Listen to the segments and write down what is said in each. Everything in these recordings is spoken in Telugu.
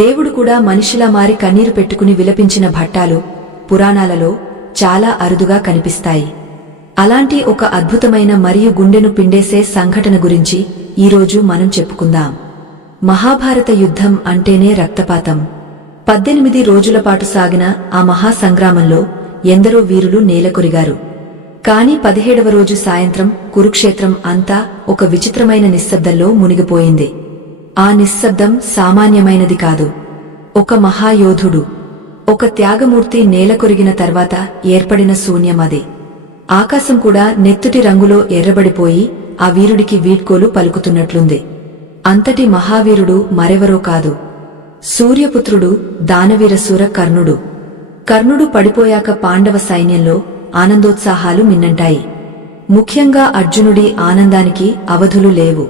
దేవుడు కూడా మనిషిలా మారి కన్నీరు పెట్టుకుని విలపించిన ఘట్టాలు పురాణాలలో చాలా అరుదుగా కనిపిస్తాయి. అలాంటి ఒక అద్భుతమైన మరియు గుండెను పిండేసే సంఘటన గురించి ఈరోజు మనం చెప్పుకుందాం. మహాభారత యుద్ధం అంటేనే రక్తపాతం. 18 రోజులపాటు సాగిన ఆ మహాసంగ్రామంలో ఎందరో వీరులు నేలకొరిగారు. కాని 17వ రోజు సాయంత్రం కురుక్షేత్రం అంతా ఒక విచిత్రమైన నిశ్శబ్దంలో మునిగిపోయింది. ఆ నిశ్శబ్దం సామాన్యమైనది కాదు. ఒక మహాయోధుడు, ఒక త్యాగమూర్తి నేలకొరిగిన తర్వాత ఏర్పడిన శూన్యమది. ఆకాశం కూడా నెత్తుటి రంగులో ఎర్రబడిపోయి ఆ వీరుడికి వీడ్కోలు పలుకుతున్నట్లుంది. అంతటి మహావీరుడు మరెవరో కాదు, సూర్యపుత్రుడు దానవీరశూర కర్ణుడు. కర్ణుడు పడిపోయాక పాండవ సైన్యంలో ఆనందోత్సాహాలు మిన్నంటాయి. ముఖ్యంగా అర్జునుడి ఆనందానికి అవధులు లేవు.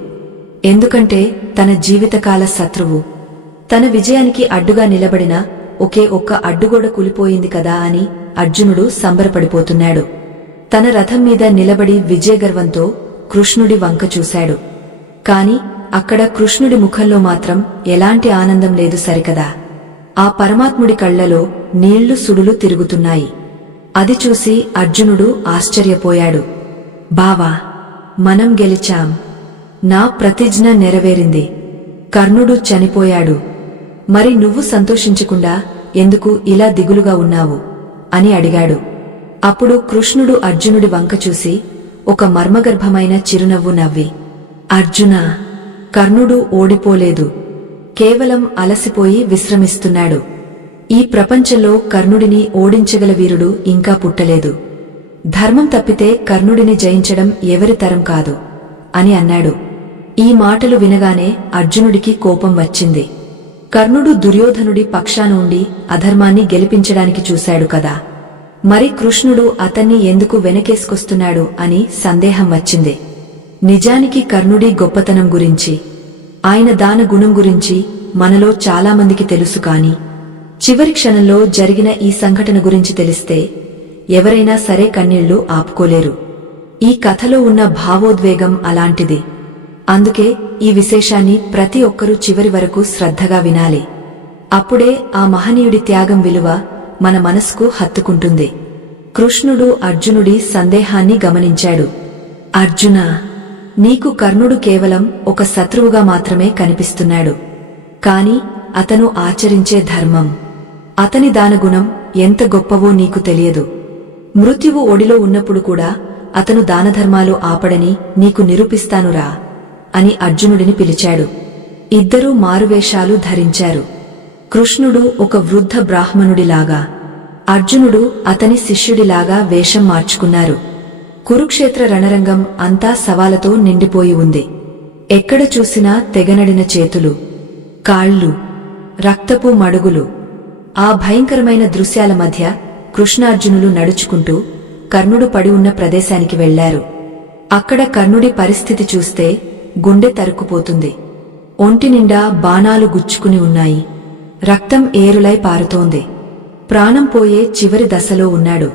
ఎందుకంటే తన జీవితకాల శత్రువు, తన విజయానికి అడ్డుగా నిలబడిన ఒకే ఒక్క అడ్డుగోడ కూలిపోయింది కదా అని అర్జునుడు సంబరపడిపోతున్నాడు. తన రథం మీద నిలబడి విజయగర్వంతో కృష్ణుడి వంక చూశాడు. కాని అక్కడ కృష్ణుడి ముఖంలో మాత్రం ఎలాంటి ఆనందం లేదు సరికదా. ఆ పరమాత్ముడి కళ్లలో నీళ్లు సుడులు తిరుగుతున్నాయి. అది చూసి అర్జునుడు ఆశ్చర్యపోయాడు. బావా, మనం గెలిచాం. నా ప్రతిజ్ఞ నెరవేరింది. కర్ణుడు చనిపోయాడు. మరి నువ్వు సంతోషించకుండా ఎందుకు ఇలా దిగులుగా ఉన్నావు అని అడిగాడు. అప్పుడు కృష్ణుడు అర్జునుడి వంక చూసి ఒక మర్మగర్భమైన చిరునవ్వు నవ్వి, అర్జునా, కర్ణుడు ఓడిపోలేదు, కేవలం అలసిపోయి విశ్రమిస్తున్నాడు. ఈ ప్రపంచంలో కర్ణుడిని ఓడించగల వీరుడు ఇంకా పుట్టలేదు. ధర్మం తప్పితే కర్ణుడిని జయించడం ఎవరి తరం కాదు అని అన్నాడు. ఈ మాటలు వినగానే అర్జునుడికి కోపం వచ్చింది. కర్ణుడు దుర్యోధనుడి పక్షాన ఉండి అధర్మాన్ని గెలిపించడానికి చూశాడు కదా, మరి కృష్ణుడు అతన్ని ఎందుకు వెనకేసుకొస్తున్నాడు అని సందేహం వచ్చింది. నిజానికి కర్ణుడి గొప్పతనం గురించి, ఆయన దాన గుణం గురించి మనలో చాలామందికి తెలుసు. కాని చివరి క్షణంలో జరిగిన ఈ సంఘటన గురించి తెలిస్తే ఎవరైనా సరే కన్నీళ్లు ఆపుకోలేరు. ఈ కథలో ఉన్న భావోద్వేగం అలాంటిది. అందుకే ఈ విశేషాన్ని ప్రతి ఒక్కరూ చివరి వరకు శ్రద్ధగా వినాలి. అప్పుడే ఆ మహనీయుడి త్యాగం విలువ మన మనసుకు హత్తుకుంటుంది. కృష్ణుడు అర్జునుడి సందేహాన్ని గమనించాడు. అర్జునా, నీకు కర్ణుడు కేవలం ఒక శత్రువుగా మాత్రమే కనిపిస్తున్నాడు. కాని అతను ఆచరించే ధర్మం, అతని దానగుణం ఎంత గొప్పవో నీకు తెలియదు. మృత్యువు ఒడిలో ఉన్నప్పుడు కూడా అతను దానధర్మాలు ఆపడని నీకు నిరూపిస్తానురా అని అర్జునుడిని పిలిచాడు. ఇద్దరూ మారువేషాలు ధరించారు. కృష్ణుడు ఒక వృద్ధ బ్రాహ్మణుడిలాగా, అర్జునుడు అతని శిష్యుడిలాగా వేషం మార్చుకున్నారు. కురుక్షేత్ర రణరంగం అంతా సవాలతో నిండిపోయి ఉంది. ఎక్కడ చూసినా తెగనడిన చేతులు, కాళ్లు, రక్తపు మడుగులు. ఆ భయంకరమైన దృశ్యాల మధ్య కృష్ణార్జునులు నడుచుకుంటూ కర్ణుడు పడి ఉన్న ప్రదేశానికి వెళ్లారు. అక్కడ కర్ణుడి పరిస్థితి చూస్తే గుండె తరుక్కుపోతుంది. ఒంటినిండా బాణాలు గుచ్చుకుని ఉన్నాయి. రక్తం ఏరులై పారుతోంది. ప్రాణం పోయే చివరి దశలో ఉన్నాడు.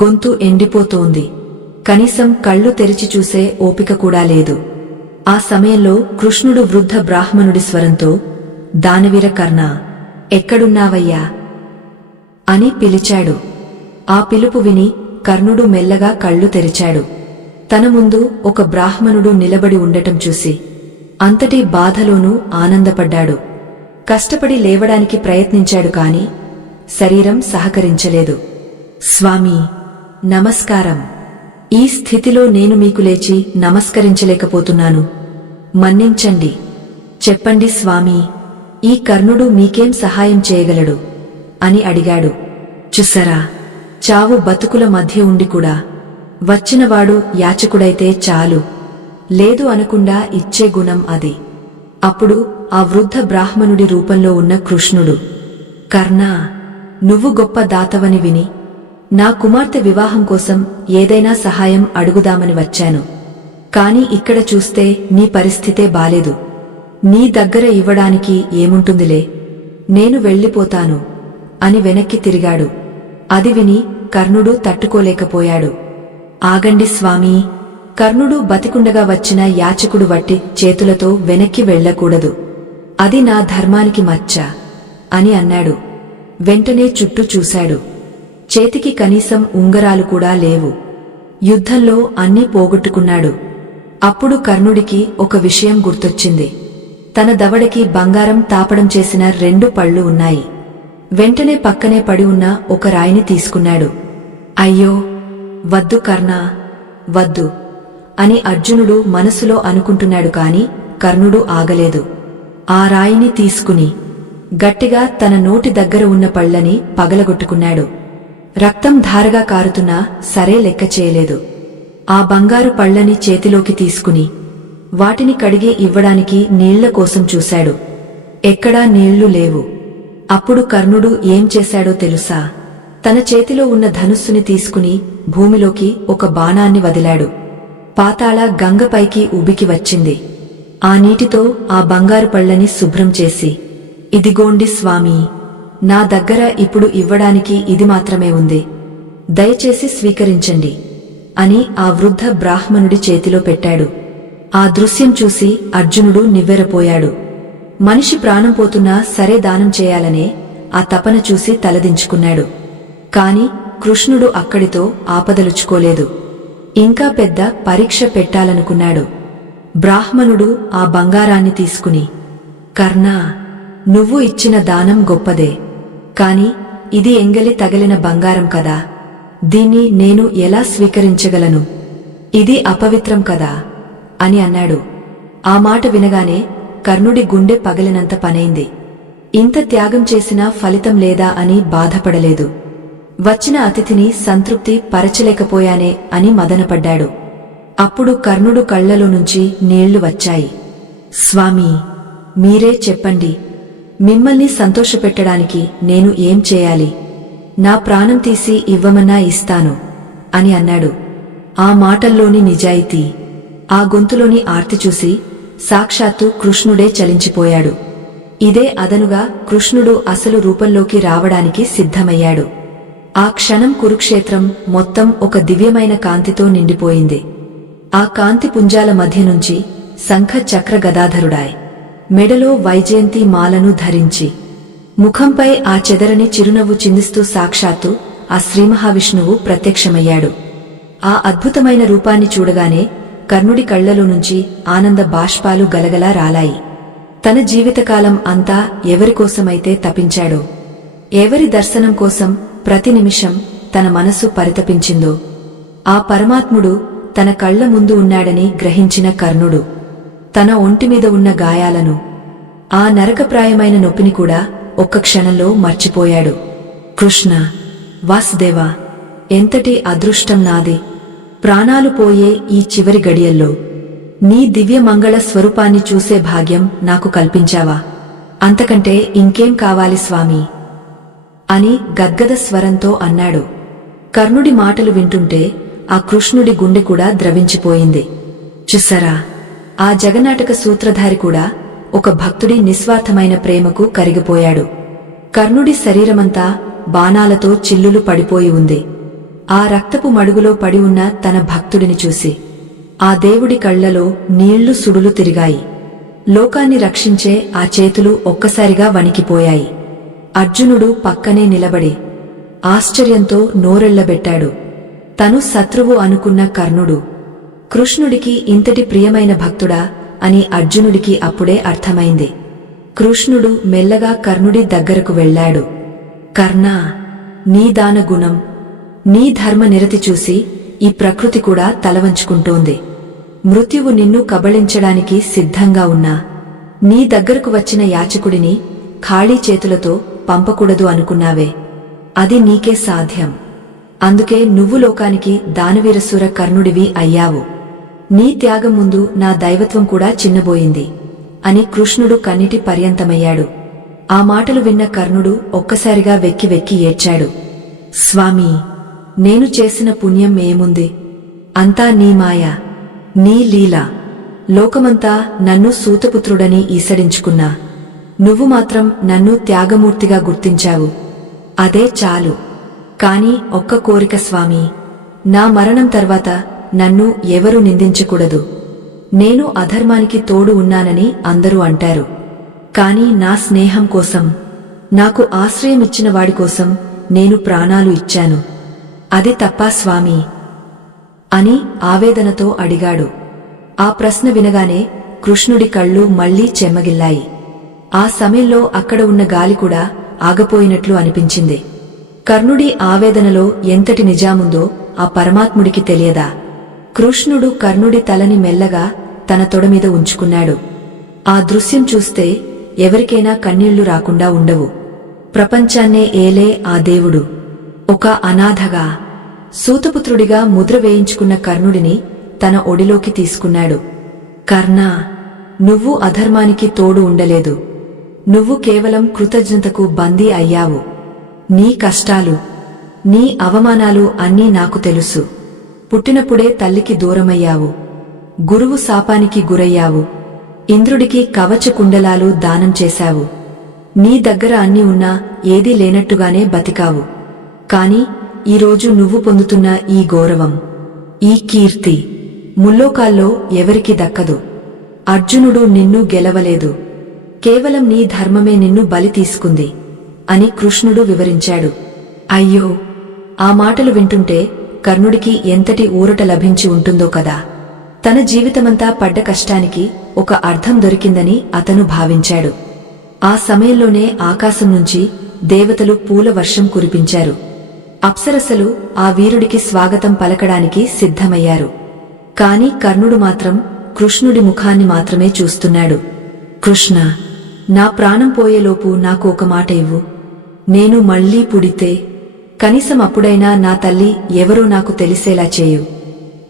గొంతు ఎండిపోతోంది. కనీసం కళ్ళు తెరిచి చూసే ఓపిక కూడా లేదు. ఆ సమయంలో కృష్ణుడు వృద్ధ బ్రాహ్మణుడి స్వరంతో, దానవీర కర్ణ, ఎక్కడున్నావయ్యా అని పిలిచాడు. ఆ పిలుపు విని కర్ణుడు మెల్లగా కళ్ళు తెరిచాడు. తన ముందు ఒక బ్రాహ్మణుడు నిలబడి ఉండటం చూసి అంతటి బాధలోనూ ఆనందపడ్డాడు. కష్టపడి లేవడానికి ప్రయత్నించాడు కాని శరీరం సహకరించలేదు. స్వామీ, నమస్కారం. ఈ స్థితిలో నేను మీకు లేచి నమస్కరించలేకపోతున్నాను. మన్నించండి. చెప్పండి స్వామీ, ఈ కర్ణుడు మీకేం సహాయం చేయగలడు అని అడిగాడు. చూసారా, చావు బతుకుల మధ్య ఉండి కూడా వచ్చినవాడు యాచకుడైతే చాలు, లేదు అనకుండా ఇచ్చే గుణం అది. అప్పుడు ఆ వృద్ధ బ్రాహ్మణుడి రూపంలో ఉన్న కృష్ణుడు, కర్ణా, నువ్వు గొప్ప దాతవని విని నా కుమార్తె వివాహం కోసం ఏదైనా సహాయం అడుగుదామని వచ్చాను. కాని ఇక్కడ చూస్తే నీ పరిస్థితే బాలేదు. నీ దగ్గర ఇవ్వడానికి ఏముంటుందిలే, నేను వెళ్ళిపోతాను అని వెనక్కి తిరిగాడు. అది విని కర్ణుడు తట్టుకోలేకపోయాడు. ఆగండి స్వామీ, కర్ణుడు బతికుండగా వచ్చిన యాచకుడు వట్టి చేతులతో వెనక్కి వెళ్లకూడదు. అది నా ధర్మానికి మచ్చ అని అన్నాడు. వెంటనే చుట్టూ చూశాడు. చేతికి కనీసం ఉంగరాలు కూడా లేవు. యుద్ధంలో అన్నీ పోగొట్టుకున్నాడు. అప్పుడు కర్ణుడికి ఒక విషయం గుర్తొచ్చింది. తన దవడకి బంగారం తాపడం చేసిన 2 పళ్ళు ఉన్నాయి. వెంటనే పక్కనే పడి ఉన్న ఒక రాయిని తీసుకున్నాడు. అయ్యో, వద్దు కర్ణా, వద్దు అని అర్జునుడు మనసులో అనుకుంటున్నాడు. కాని కర్ణుడు ఆగలేదు. ఆ రాయిని తీసుకుని గట్టిగా తన నోటి దగ్గర ఉన్న పళ్ళని పగలగొట్టుకున్నాడు. రక్తం ధారగా కారుతున్నా సరే లెక్క చేయలేదు. ఆ బంగారు పళ్ళని చేతిలోకి తీసుకుని వాటిని కడిగి ఇవ్వడానికి నీళ్ల కోసం చూశాడు. ఎక్కడా నీళ్లు లేవు. అప్పుడు కర్ణుడు ఏం చేశాడో తెలుసా? తన చేతిలో ఉన్న ధనుస్సుని తీసుకుని భూమిలోకి ఒక బాణాన్ని వదిలాడు. పాతాళ గంగపైకి ఉబికి వచ్చింది. ఆ నీటితో ఆ బంగారు పళ్ళని శుభ్రం చేసి, ఇదిగోండి స్వామీ, నా దగ్గర ఇప్పుడు ఇవ్వడానికి ఇది మాత్రమే ఉంది, దయచేసి స్వీకరించండి అని ఆ వృద్ధ బ్రాహ్మణుడి చేతిలో పెట్టాడు. ఆ దృశ్యం చూసి అర్జునుడు నివ్వెరపోయాడు. మనిషి ప్రాణం పోతున్నా సరే దానం చేయాలనే ఆ తపన చూసి తలదించుకున్నాడు. కాని కృష్ణుడు అక్కడితో ఆపదలుచుకోలేదు. ఇంకా పెద్ద పరీక్ష పెట్టాలనుకున్నాడు. బ్రాహ్మణుడు ఆ బంగారాన్ని తీసుకుని, కర్ణా, నువ్వు ఇచ్చిన దానం గొప్పదే, కాని ఇది ఎంగలి తగిలిన బంగారం కదా, దీన్ని నేను ఎలా స్వీకరించగలను? ఇది అపవిత్రం కదా అని అన్నాడు. ఆ మాట వినగానే కర్ణుడి గుండె పగిలినంత పనైంది. ఇంత త్యాగం చేసినా ఫలితం లేదా అని బాధపడలేదు. వచ్చిన అతిథిని సంతృప్తి పరచలేకపోయానే అని మదనపడ్డాడు. అప్పుడు కర్ణుడు కళ్లలో నుంచి నీళ్లు వచ్చాయి. స్వామీ, మీరే చెప్పండి, మిమ్మల్ని సంతోషపెట్టడానికి నేను ఏం చేయాలి? నా ప్రాణం తీసి ఇవ్వమన్నా ఇస్తాను అని అన్నాడు. ఆ మాటల్లోని నిజాయితీ, ఆ గొంతులోని ఆర్తి చూసి సాక్షాత్తు కృష్ణుడే చలించిపోయాడు. ఇదే అదనుగా కృష్ణుడు అసలు రూపంలోకి రావడానికి సిద్ధమయ్యాడు. ఆ క్షణం కురుక్షేత్రం మొత్తం ఒక దివ్యమైన కాంతితో నిండిపోయింది. ఆ కాంతి పుంజాల మధ్య నుంచి శంఖ చక్ర గదాధరుడాయ్, మెడలో వైజయంతి మాలను ధరించి, ముఖంపై ఆ చెదరని చిరునవ్వు చిందిస్తూ సాక్షాత్తు ఆ శ్రీమహావిష్ణువు ప్రత్యక్షమయ్యాడు. ఆ అద్భుతమైన రూపాన్ని చూడగానే కర్ణుడి కళ్లలో నుంచి ఆనంద బాష్పాలు గలగలా రాలాయి. తన జీవితకాలం అంతా ఎవరికోసమైతే తపించాడో, ఎవరి దర్శనం కోసం ప్రతి నిమిషం తన మనసు పరితపించిందో, ఆ పరమాత్ముడు తన కళ్ల ముందు ఉన్నాడని గ్రహించిన కర్ణుడు తన ఒంటిమీద ఉన్న గాయాలను, ఆ నరకప్రాయమైన నొప్పిని కూడా ఒక్క క్షణంలో మర్చిపోయాడు. కృష్ణ, వాసుదేవా, ఎంతటి అదృష్టం నాది! ప్రాణాలు పోయే ఈ చివరి గడియల్లో నీ దివ్య మంగళ స్వరూపాన్ని చూసే భాగ్యం నాకు కల్పించావా? అంతకంటే ఇంకేం కావాలి స్వామీ అని గద్గద స్వరంతో అన్నాడు. కర్ణుడి మాటలు వింటుంటే ఆ కృష్ణుడి గుండె కూడా ద్రవించిపోయింది. చూసారా, ఆ జగన్నాటక సూత్రధారి కూడా ఒక భక్తుడి నిస్వార్థమైన ప్రేమకు కరిగిపోయాడు. కర్ణుడి శరీరమంతా బాణాలతో చిల్లులు పడిపోయి ఉంది. ఆ రక్తపు మడుగులో పడి ఉన్న తన భక్తుడిని చూసి ఆ దేవుడి కళ్లలో నీళ్లు సుడులు తిరిగాయి. లోకాన్ని రక్షించే ఆ చేతులు ఒక్కసారిగా వణికిపోయాయి. అర్జునుడు పక్కనే నిలబడి ఆశ్చర్యంతో నోరెళ్లబెట్టాడు. తను శత్రువు అనుకున్న కర్ణుడు కృష్ణుడికి ఇంతటి ప్రియమైన భక్తుడా అని అర్జునుడికి అప్పుడే అర్థమైంది. కృష్ణుడు మెల్లగా కర్ణుడి దగ్గరకు వెళ్లాడు. కర్ణా, నీ దాన గుణం, నీ ధర్మ నిరతి చూసి ఈ ప్రకృతి కూడా తలవంచుకుంటోంది. మృత్యువు నిన్ను కబళించడానికి సిద్ధంగా ఉన్నా నీ దగ్గరకు వచ్చిన యాచకుడిని ఖాళీ చేతులతో పంపకూడదు అనుకున్నావే, అది నీకే సాధ్యం. అందుకే నువ్వు లోకానికి దానవీరసుర కర్ణుడివి అయ్యావు. నీ త్యాగం ముందు నా దైవత్వం కూడా చిన్నబోయింది అని కృష్ణుడు కన్నిటి పర్యంతమయ్యాడు. ఆ మాటలు విన్న కర్ణుడు ఒక్కసారిగా వెక్కి వెక్కి ఏడ్చాడు. స్వామీ, నేను చేసిన పుణ్యం ఏముంది? అంతా నీ మాయ, నీ లీల. లోకమంతా నన్ను సూతపుత్రుడని ఈసడించుకున్నా నువ్వు మాత్రం నన్ను త్యాగమూర్తిగా గుర్తించావు. అదే చాలు. కాని ఒక్క కోరిక స్వామీ, నా మరణం తర్వాత నన్ను ఎవరూ నిందించకూడదు. నేను అధర్మానికి తోడు ఉన్నానని అందరూ అంటారు. కాని నా స్నేహం కోసం, నాకు ఆశ్రయమిచ్చిన వాడికోసం నేను ప్రాణాలు ఇచ్చాను. అది తప్పా స్వామీ అని ఆవేదనతో అడిగాడు. ఆ ప్రశ్న వినగానే కృష్ణుడి కళ్ళు మళ్లీ చెమ్మగిల్లాయి. ఆ సమయంలో అక్కడ ఉన్న గాలి కూడా ఆగపోయినట్లు అనిపించింది. కర్ణుడి ఆవేదనలో ఎంతటి నిజాముందో ఆ పరమాత్ముడికి తెలియదా? కృష్ణుడు కర్ణుడి తలని మెల్లగా తన తొడమీద ఉంచుకున్నాడు. ఆ దృశ్యం చూస్తే ఎవరికైనా కన్నీళ్లు రాకుండా ఉండవు. ప్రపంచాన్నే ఏలే ఆ దేవుడు ఒక అనాథగా, సూతపుత్రుడిగా ముద్ర వేయించుకున్న కర్ణుడిని తన ఒడిలోకి తీసుకున్నాడు. కర్ణా, నువ్వు అధర్మానికి తోడు ఉండలేదు. నువ్వు కేవలం కృతజ్ఞతకు బందీ అయ్యావు. నీ కష్టాలు, నీ అవమానాలు అన్నీ నాకు తెలుసు. పుట్టినప్పుడే తల్లికి దూరమయ్యావు. గురువు శాపానికి గురయ్యావు. ఇంద్రుడికి కవచ కుండలాలు దానం చేశావు. నీ దగ్గర అన్నీ ఉన్నా ఏదీ లేనట్టుగానే బతికావు. కాని ఈరోజు నువ్వు పొందుతున్న ఈ గౌరవం, ఈ కీర్తి ముల్లోకాల్లో ఎవరికీ దక్కదు. అర్జునుడు నిన్ను గెలవలేదు. కేవలం నీ ధర్మమే నిన్ను బలి తీసుకుంది అని కృష్ణుడు వివరించాడు. అయ్యో, ఆ మాటలు వింటుంటే కర్ణుడికి ఎంతటి ఊరట లభించి ఉంటుందో కదా. తన జీవితమంతా పడ్డ కష్టానికి ఒక అర్థం దొరికిందని అతను భావించాడు. ఆ సమయంలోనే ఆకాశం నుంచి దేవతలు పూల వర్షం కురిపించారు. అప్సరసలు ఆ వీరుడికి స్వాగతం పలకడానికి సిద్ధమయ్యారు. కాని కర్ణుడు మాత్రం కృష్ణుడి ముఖాన్ని మాత్రమే చూస్తున్నాడు. కృష్ణ, నా ప్రాణం పోయేలోపు నాకు ఒక మాట ఇవ్వు. నేను మళ్లీ పుడితే కనీసం అప్పుడైనా నా తల్లి ఎవరో నాకు తెలిసేలా చేయు.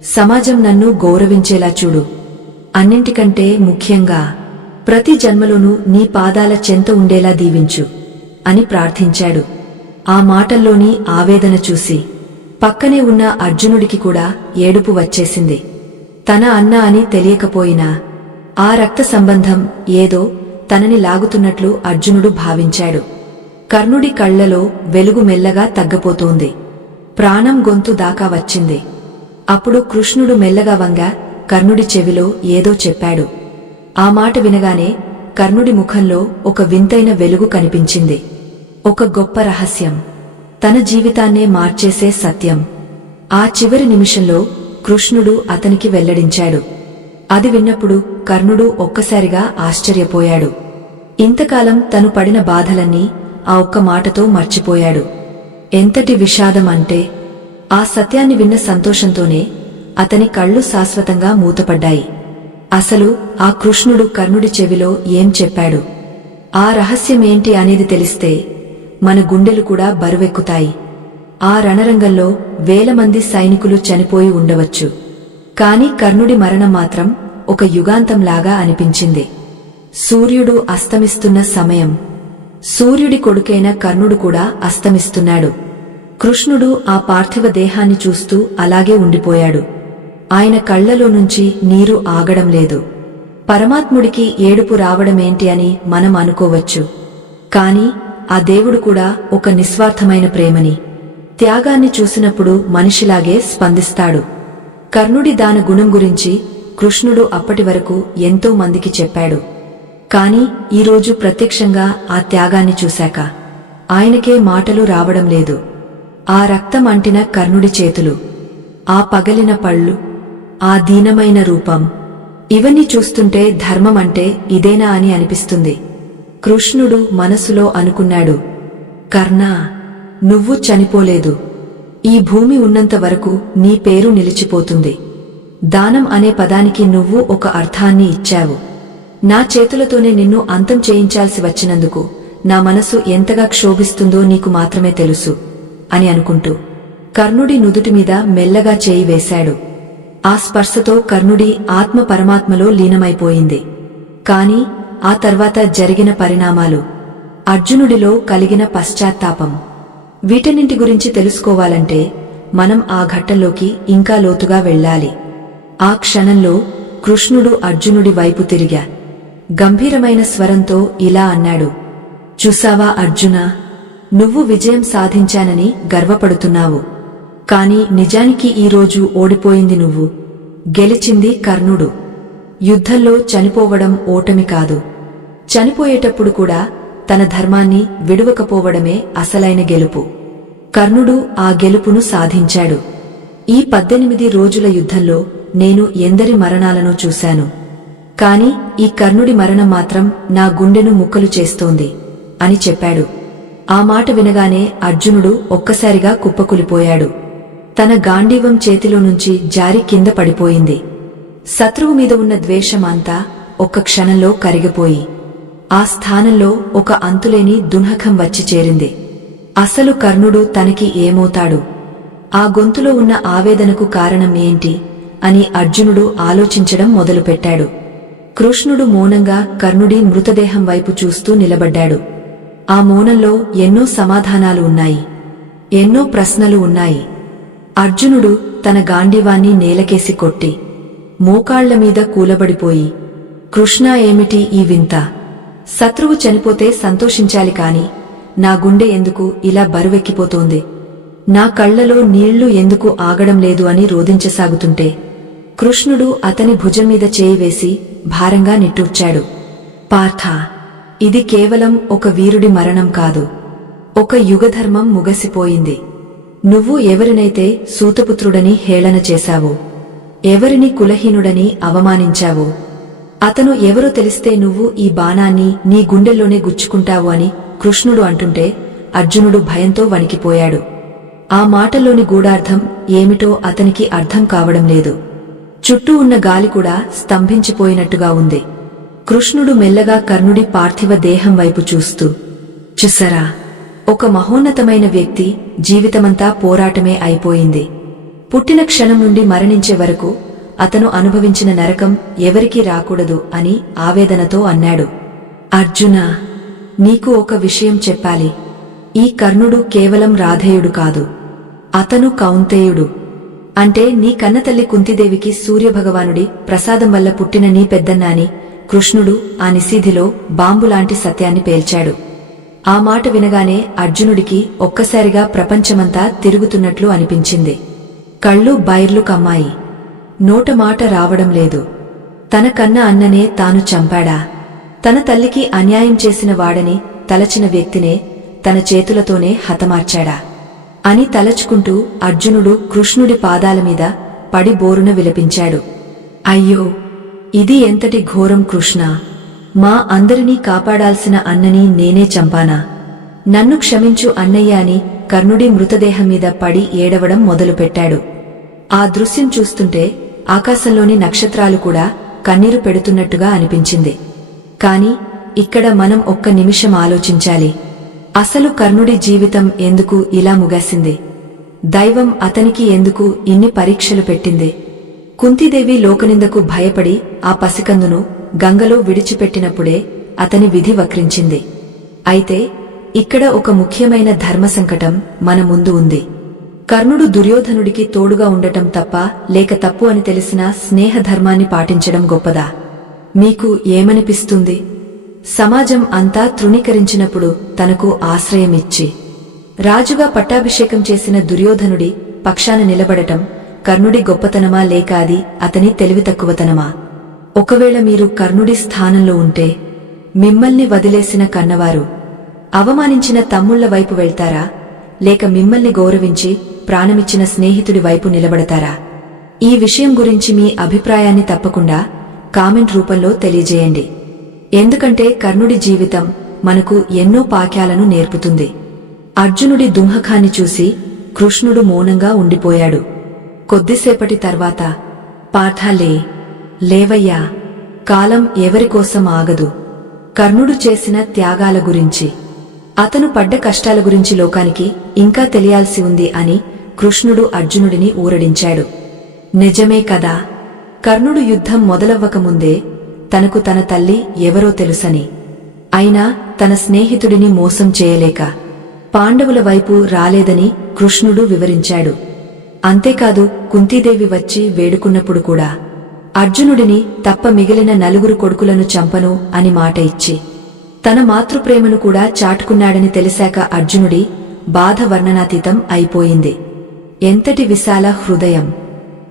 సమాజం నన్ను గౌరవించేలా చూడు. అన్నింటికంటే ముఖ్యంగా ప్రతి జన్మలోనూ నీ పాదాల చెంత ఉండేలా దీవించు అని ప్రార్థించాడు. ఆ మాటల్లోని ఆవేదన చూసి పక్కనే ఉన్న అర్జునుడికి కూడా ఏడుపు వచ్చేసింది. తన అన్న అని తెలియకపోయినా ఆ రక్త సంబంధం ఏదో తనని లాగుతున్నట్లు అర్జునుడు భావించాడు. కర్ణుడి కళ్లలో వెలుగు మెల్లగా తగ్గపోతోంది. ప్రాణం గొంతు దాకా వచ్చింది. అప్పుడు కృష్ణుడు మెల్లగా వంగా కర్ణుడి చెవిలో ఏదో చెప్పాడు. ఆ మాట వినగానే కర్ణుడి ముఖంలో ఒక వింతైన వెలుగు కనిపించింది. ఒక గొప్ప రహస్యం, తన జీవితాన్నే మార్చేసే సత్యం. ఆ చివరి నిమిషంలో కృష్ణుడు అతనికి వెల్లడించాడు. అది విన్నప్పుడు కర్ణుడు ఒక్కసారిగా ఆశ్చర్యపోయాడు. ఇంతకాలం తను పడిన బాధలన్నీ ఆ ఒక్క మాటతో మర్చిపోయాడు. ఎంతటి విషాదం అంటే, ఆ సత్యాన్ని విన్న సంతోషంతోనే అతని కళ్ళు శాశ్వతంగా మూతపడ్డాయి. అసలు ఆ కృష్ణుడు కర్ణుడి చెవిలో ఏం చెప్పాడు, ఆ రహస్యమేంటి అనేది తెలిస్తే మన గుండెలు కూడా బరువెక్కుతాయి. ఆ రణరంగంలో వేల మంది సైనికులు చనిపోయి ఉండవచ్చు. కాని కర్ణుడి మరణం మాత్రం ఒక యుగాంతంలాగా అనిపించింది. సూర్యుడు అస్తమిస్తున్న సమయం. సూర్యుడి కొడుకైన కర్ణుడు కూడా అస్తమిస్తున్నాడు. కృష్ణుడు ఆ పార్థివ దేహాన్ని చూస్తూ అలాగే ఉండిపోయాడు. ఆయన కళ్లలో నుంచి నీరు ఆగడం లేదు. పరమాత్ముడికి ఏడుపు రావడమేంటి అని మనం అనుకోవచ్చు. కాని ఆ దేవుడు కూడా ఒక నిస్వార్థమైన ప్రేమని, త్యాగాన్ని చూసినప్పుడు మనిషిలాగే స్పందిస్తాడు. కర్ణుడి దాన గుణం గురించి కృష్ణుడు అప్పటి వరకు ఎంతో మందికి చెప్పాడు. కాని ఈరోజు ప్రత్యక్షంగా ఆ త్యాగాన్ని చూశాక ఆయనకే మాటలు రావడం లేదు. ఆ రక్తం అంటిన కర్ణుడి చేతులు, ఆ పగలిన పళ్ళు, ఆ దీనమైన రూపం, ఇవన్నీ చూస్తుంటే ధర్మం అంటే ఇదేనా అని అనిపిస్తుంది. కృష్ణుడు మనసులో అనుకున్నాడు, కర్ణా, నువ్వు చనిపోలేదు. ఈ భూమి ఉన్నంత వరకు నీ పేరు నిలిచిపోతుంది. దానం అనే పదానికి నువ్వు ఒక అర్థాన్ని ఇచ్చావు. నా చేతులతోనే నిన్ను అంతం చేయించాల్సి వచ్చినందుకు నా మనసు ఎంతగా క్షోభిస్తుందో నీకు మాత్రమే తెలుసు అని అనుకుంటూ కర్ణుడి నుదుటి మీద మెల్లగా చేయి వేశాడు. ఆ స్పర్శతో కర్ణుడి ఆత్మ పరమాత్మలో లీనమైపోయింది. కాని ఆ తర్వాత జరిగిన పరిణామాలు, అర్జునుడిలో కలిగిన పశ్చాత్తాపం, వీటన్నింటి గురించి తెలుసుకోవాలంటే మనం ఆ ఘట్టంలోకి ఇంకా లోతుగా వెళ్ళాలి. ఆ క్షణంలో కృష్ణుడు అర్జునుడి వైపు తిరిగా గంభీరమైన స్వరంతో ఇలా అన్నాడు, చూసావా అర్జునా, నువ్వు విజయం సాధించానని గర్వపడుతున్నావు. కాని నిజానికి ఈరోజు ఓడిపోయింది నువ్వు, గెలిచింది కర్ణుడు. యుద్ధంలో చనిపోవడం ఓటమి కాదు. చనిపోయేటప్పుడు కూడా తన ధర్మాన్ని విడువకపోవడమే అసలైన గెలుపు. కర్ణుడు ఆ గెలుపును సాధించాడు. ఈ 18 రోజుల యుద్ధంలో నేను ఎందరి మరణాలను చూశాను. కాని ఈ కర్ణుడి మరణం మాత్రం నా గుండెను ముక్కలు చేస్తోంది అని చెప్పాడు. ఆ మాట వినగానే అర్జునుడు ఒక్కసారిగా కుప్పకూలిపోయాడు. తన గాండీవం చేతిలో నుంచి జారి కింద పడిపోయింది. శత్రువు మీద ఉన్న ద్వేషం అంతా ఒక్క క్షణంలో కరిగిపోయి ఆ స్థానంలో ఒక అంతులేని దున్హకం వచ్చి చేరింది. అసలు కర్ణుడు తనకి ఏమవుతాడు? ఆ గొంతులో ఉన్న ఆవేదనకు కారణం ఏంటి అని అర్జునుడు ఆలోచించడం మొదలుపెట్టాడు. కృష్ణుడు మౌనంగా కర్ణుడి మృతదేహం వైపు చూస్తూ నిలబడ్డాడు. ఆ మౌనంలో ఎన్నో సమాధానాలు ఉన్నాయి, ఎన్నో ప్రశ్నలు ఉన్నాయి. అర్జునుడు తన గాండీవాన్ని నేలకేసి కొట్టి మోకాళ్ల మీద కూలబడిపోయి, కృష్ణా, ఏమిటి ఈ వింత? శత్రువు చనిపోతే సంతోషించాలి కాని నా గుండె ఎందుకు ఇలా బరువెక్కిపోతోంది? నా కళ్లలో నీళ్లు ఎందుకు ఆగడం లేదు అని రోదించసాగుతుంటే కృష్ణుడు అతని భుజం మీద చేయి వేసి భారంగా నిట్టూర్చాడు. పార్థ, ఇది కేవలం ఒక వీరుడి మరణం కాదు, ఒక యుగధర్మం ముగసిపోయింది. నువ్వు ఎవరినైతే సూతపుత్రుడని హేళన చేశావో, ఎవరిని కులహీనుడని అవమానించావో, అతను ఎవరో తెలిస్తే నువ్వు ఈ బాణాన్ని నీ గుండెల్లోనే గుచ్చుకుంటావు అని కృష్ణుడు అంటుంటే అర్జునుడు భయంతో వణికిపోయాడు. ఆ మాటల్లోని గూఢార్థం ఏమిటో అతనికి అర్థం కావడం లేదు. చుట్టూ ఉన్న గాలి కూడా స్తంభించిపోయినట్టుగా ఉంది. కృష్ణుడు మెల్లగా కర్ణుడి పార్థివ దేహం వైపు చూస్తూ, చూసారా, ఒక మహోన్నతమైన వ్యక్తి జీవితమంతా పోరాటమే అయిపోయింది. పుట్టిన క్షణం నుండి మరణించే వరకు అతను అనుభవించిన నరకం ఎవరికీ రాకూడదు అని ఆవేదనతో అన్నాడు. అర్జునా, నీకు ఒక విషయం చెప్పాలి. ఈ కర్ణుడు కేవలం రాధేయుడు కాదు, అతను కౌంతేయుడు. అంటే నీ కన్నతల్లి కుంతిదేవికి సూర్యభగవానుడి ప్రసాదం వల్ల పుట్టిన నీ పెద్దన్నాని. కృష్ణుడు ఆ నిశీధిలో బాంబులాంటి సత్యాన్ని పేల్చాడు. ఆ మాట వినగానే అర్జునుడికి ఒక్కసారిగా ప్రపంచమంతా తిరుగుతున్నట్లు అనిపించింది. కళ్ళు బైర్లు కమ్మాయి. నోట మాట రావడం లేదు. తన కన్న అన్ననే తాను చంపాడా? తన తల్లికి అన్యాయం చేసిన వాడని తలచిన వ్యక్తినే తన చేతులతోనే హతమార్చాడా అని తలచుకుంటూ అర్జునుడు కృష్ణుడి పాదాల మీద పడి బోరున విలపించాడు. అయ్యో, ఇది ఎంతటి ఘోరం కృష్ణ! మా అందరినీ కాపాడాల్సిన అన్నని నేనే చంపానా? నన్ను క్షమించు అన్నయ్య అని కర్ణుడి మృతదేహం మీద పడి ఏడవడం మొదలుపెట్టాడు. ఆ దృశ్యం చూస్తుంటే ఆకాశంలోని నక్షత్రాలు కూడా కన్నీరు పెడుతున్నట్టుగా అనిపించింది. కాని ఇక్కడ మనం ఒక్క నిమిషం ఆలోచించాలి. అసలు కర్ణుడి జీవితం ఎందుకు ఇలా ముగిసింది? దైవం అతనికి ఎందుకు ఇన్ని పరీక్షలు పెట్టింది? కుంతీదేవి లోకనిందకు భయపడి ఆ పసికందును గంగలో విడిచిపెట్టినప్పుడే అతని విధి వక్రించింది. అయితే ఇక్కడ ఒక ముఖ్యమైన ధర్మ సంకటం మన ముందు ఉంది. కర్ణుడు దుర్యోధనుడికి తోడుగా ఉండటం తప్ప లేక తప్పు అని తెలిసినా స్నేహధర్మాన్ని పాటించడం గొప్పదా? మీకు ఏమనిపిస్తుంది? సమాజం అంతా తృణీకరించినప్పుడు తనకు ఆశ్రయమిచ్చి రాజుగా పట్టాభిషేకం చేసిన దుర్యోధనుడి పక్షాన నిలబడటం కర్ణుడి గొప్పతనమా లేక అది అతని తెలివితక్కువతనమా? ఒకవేళ మీరు కర్ణుడి స్థానంలో ఉంటే మిమ్మల్ని వదిలేసిన కన్నవారు, అవమానించిన తమ్ముళ్ల వైపు వెళ్తారా లేక మిమ్మల్ని గౌరవించి ప్రాణమిచ్చిన స్నేహితుడి వైపు నిలబడతారా? ఈ విషయం గురించి మీ అభిప్రాయాన్ని తప్పకుండా కామెంట్ రూపంలో తెలియజేయండి. ఎందుకంటే కర్ణుడి జీవితం మనకు ఎన్నో పాఠాలను నేర్పుతుంది. అర్జునుడి దుంహకాన్ని చూసి కృష్ణుడు మౌనంగా ఉండిపోయాడు. కొద్దిసేపటి తర్వాత, పార్థా, లేవయ్యా, కాలం ఎవరికోసం ఆగదు. కర్ణుడు చేసిన త్యాగాల గురించి, అతను పడ్డ కష్టాల గురించి లోకానికి ఇంకా తెలియాల్సి ఉంది అని కృష్ణుడు అర్జునుడిని ఊరడించాడు. నిజమే కదా, కర్ణుడు యుద్ధం మొదలవ్వకముందే తనకు తన తల్లి ఎవరో తెలుసని, అయినా తన స్నేహితుడిని మోసం చేయలేక పాండవుల వైపు రాలేదని కృష్ణుడు వివరించాడు. అంతేకాదు, కుంతీదేవి వచ్చి వేడుకున్నప్పుడు కూడా అర్జునుడిని తప్ప మిగిలిన 4 కొడుకులను చంపను అని మాట ఇచ్చి తన మాతృప్రేమను కూడా చాటుకున్నాడని తెలిసాక అర్జునుడి బాధ వర్ణనాతీతం అయిపోయింది. ఎంతటి విశాల హృదయం!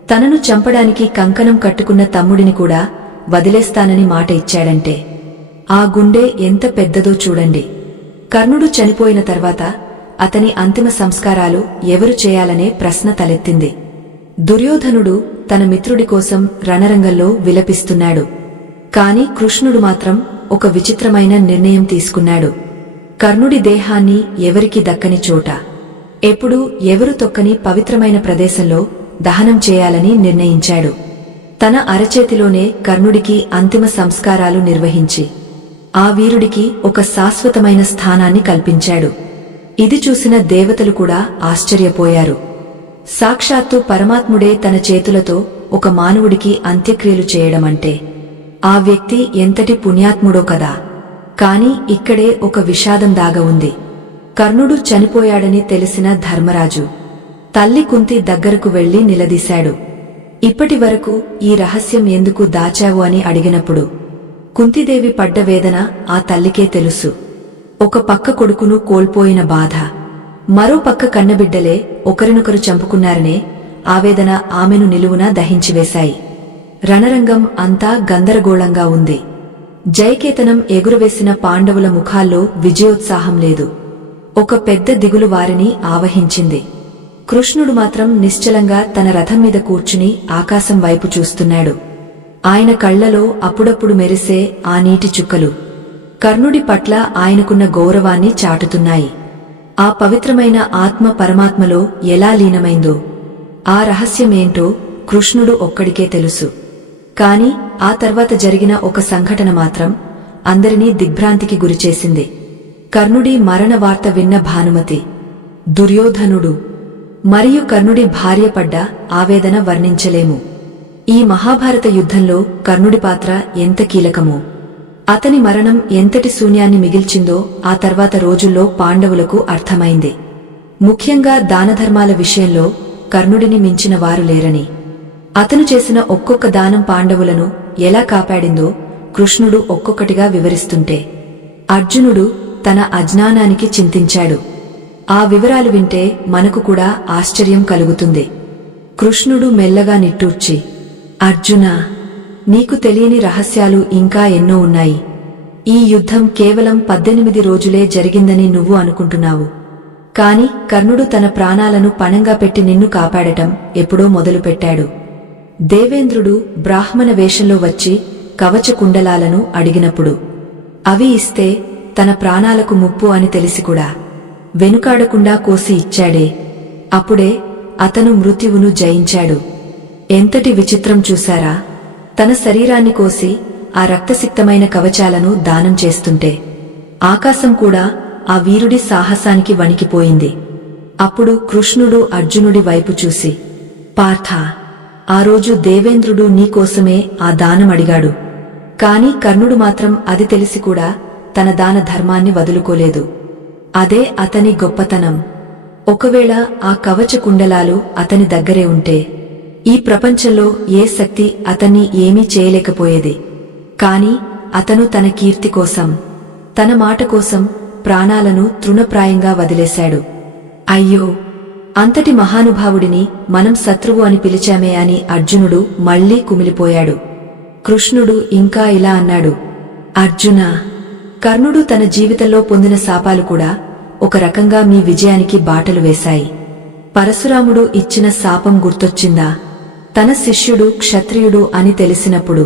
తనను చంపడానికి కంకణం కట్టుకున్న తమ్ముడిని కూడా వదిలేస్తానని మాట ఇచ్చాడంటే ఆ గుండె ఎంత పెద్దదో చూడండి. కర్ణుడు చనిపోయిన తర్వాత అతని అంతిమ సంస్కారాలు ఎవరు చేయాలనే ప్రశ్న తలెత్తింది. దుర్యోధనుడు తన మిత్రుడి కోసం రణరంగంలో విలపిస్తున్నాడు. కాని కృష్ణుడు మాత్రం ఒక విచిత్రమైన నిర్ణయం తీసుకున్నాడు. కర్ణుడి దేహాన్ని ఎవరికి దక్కని చోట, ఎప్పుడూ ఎవరు తొక్కని పవిత్రమైన ప్రదేశంలో దహనం చేయాలని నిర్ణయించాడు. తన అరచేతిలోనే కర్ణుడికి అంతిమ సంస్కారాలు నిర్వహించి ఆ వీరుడికి ఒక శాశ్వతమైన స్థానాన్ని కల్పించాడు. ఇది చూసిన దేవతలు కూడా ఆశ్చర్యపోయారు. సాక్షాత్తు పరమాత్ముడే తన చేతులతో ఒక మానవుడికి అంత్యక్రియలు చేయడమంటే ఆ వ్యక్తి ఎంతటి పుణ్యాత్ముడో కదా. కాని ఇక్కడే ఒక విషాదం దాగ ఉంది. కర్ణుడు చనిపోయాడని తెలిసిన ధర్మరాజు తల్లి కుంతి దగ్గరకు వెళ్లి నిలదీశాడు. ఇప్పటి వరకు ఈ రహస్యం ఎందుకు దాచావు అని అడిగినప్పుడు కుంతిదేవి పడ్డ వేదన ఆ తల్లికే తెలుసు. ఒక పక్క కొడుకును కోల్పోయిన బాధ, మరో పక్క కన్నబిడ్డలే ఒకరినొకరు చంపుకున్నారనే ఆవేదన ఆమెను నిలువునా దహించివేశాయి. రణరంగం అంతా గందరగోళంగా ఉంది. జయకేతనం ఎగురవేసిన పాండవుల ముఖాల్లో విజయోత్సాహం లేదు. ఒక పెద్ద దిగులు వారిని ఆవహించింది. కృష్ణుడు మాత్రం నిశ్చలంగా తన రథం మీద కూర్చుని ఆకాశం వైపు చూస్తున్నాడు. ఆయన కళ్లలో అప్పుడప్పుడు మెరిసే ఆ నీటి చుక్కలు కర్ణుడి పట్ల ఆయనకున్న గౌరవాన్ని చాటుతున్నాయి. ఆ పవిత్రమైన ఆత్మ పరమాత్మలో ఎలా లీనమైందో, ఆ రహస్యమేంటో కృష్ణుడు ఒక్కడికే తెలుసు. కాని ఆ తర్వాత జరిగిన ఒక సంఘటన మాత్రం అందరినీ దిగ్భ్రాంతికి గురిచేసింది. కర్ణుడి మరణ వార్త విన్న భానుమతి, దుర్యోధనుడు మరియు కర్ణుడి భార్య పడ్డ ఆవేదన వర్ణించలేము. ఈ మహాభారత యుద్ధంలో కర్ణుడి పాత్ర ఎంత కీలకమో, అతని మరణం ఎంతటి శూన్యాన్ని మిగిల్చిందో ఆ తర్వాత రోజుల్లో పాండవులకు అర్థమైంది. ముఖ్యంగా దానధర్మాల విషయంలో కర్ణుడిని మించిన వారు లేరని, అతను చేసిన ఒక్కొక్క దానం పాండవులను ఎలా కాపాడిందో కృష్ణుడు ఒక్కొక్కటిగా వివరిస్తుంటే అర్జునుడు తన అజ్ఞానానికి చింతించాడు. ఆ వివరాలు వింటే మనకు కూడా ఆశ్చర్యం కలుగుతుంది. కృష్ణుడు మెల్లగా నిట్టూర్చి, అర్జునా, నీకు తెలియని రహస్యాలు ఇంకా ఎన్నో ఉన్నాయి. ఈ యుద్ధం కేవలం 18 రోజులే జరిగిందని నువ్వు అనుకుంటున్నావు. కాని కర్ణుడు తన ప్రాణాలను పణంగా పెట్టి నిన్ను కాపాడటం ఎప్పుడో మొదలుపెట్టాడు. దేవేంద్రుడు బ్రాహ్మణ వేషంలో వచ్చి కవచ కుండలాలను అడిగినప్పుడు అవి ఇస్తే తన ప్రాణాలకు ముప్పు అని తెలిసి కూడా వెనుకాడకుండా కోసి ఇచ్చాడే. అప్పుడే అతను మృత్యువును జయించాడు. ఎంతటి విచిత్రం చూశారా! తన శరీరాన్ని కోసి ఆ రక్తసిక్తమైన కవచాలను దానం చేస్తుంటే ఆకాశం కూడా ఆ వీరుడి సాహసానికి వణికిపోయింది. అప్పుడు కృష్ణుడు అర్జునుడి వైపు చూసి, పార్థ, ఆ రోజు దేవేంద్రుడు నీకోసమే ఆ దానం అడిగాడు. కాని కర్ణుడు మాత్రం అది తెలిసి కూడా తన దాన ధర్మాన్ని వదులుకోలేదు. అదే అతని గొప్పతనం. ఒకవేళ ఆ కవచ కుండలాలు అతని దగ్గరే ఉంటే ఈ ప్రపంచంలో ఏ శక్తి అతన్ని ఏమీ చేయలేకపోయేది. కాని అతను తన కీర్తి కోసం, తన మాట కోసం ప్రాణాలను తృణప్రాయంగా వదిలేశాడు. అయ్యో, అంతటి మహానుభావుడిని మనం శత్రువు అని పిలిచామే అని అర్జునుడు మళ్లీ కుమిలిపోయాడు. కృష్ణుడు ఇంకా ఇలా అన్నాడు, అర్జునా, కర్ణుడు తన జీవితంలో పొందిన శాపాలు కూడా ఒక రకంగా మీ విజయానికి బాటలు వేశాయి. పరశురాముడు ఇచ్చిన శాపం గుర్తొచ్చిందా? తన శిష్యుడు క్షత్రియుడు అని తెలిసినప్పుడు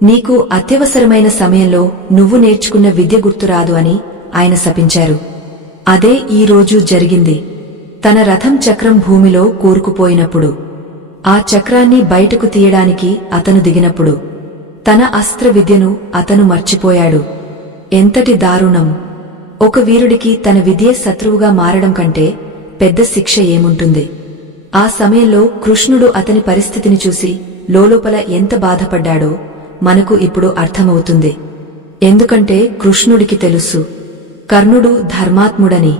నీకు అత్యవసరమైన సమయంలో నువ్వు నేర్చుకున్న విద్య గుర్తురాదు అని ఆయన శపించారు. అదే ఈ రోజు జరిగింది. తన రథం చక్రం భూమిలో కూరుకుపోయినప్పుడు, ఆ చక్రాన్ని బయటకు తీయడానికి అతను దిగినప్పుడు తన అస్త్ర విద్యను అతను మర్చిపోయాడు. ఎంతటి దారుణం! ఒక వీరుడికి తన విద్యే శత్రువుగా మారడం కంటే పెద్ద శిక్ష ఏముంటుంది? ఆ సమయంలో కృష్ణుడు అతని పరిస్థితిని చూసి లోలోపల ఎంత బాధపడ్డాడో మనకు ఇప్పుడు అర్థమవుతుంది. ఎందుకంటే కృష్ణుడికి తెలుసు కర్ణుడు ధర్మాత్ముడని.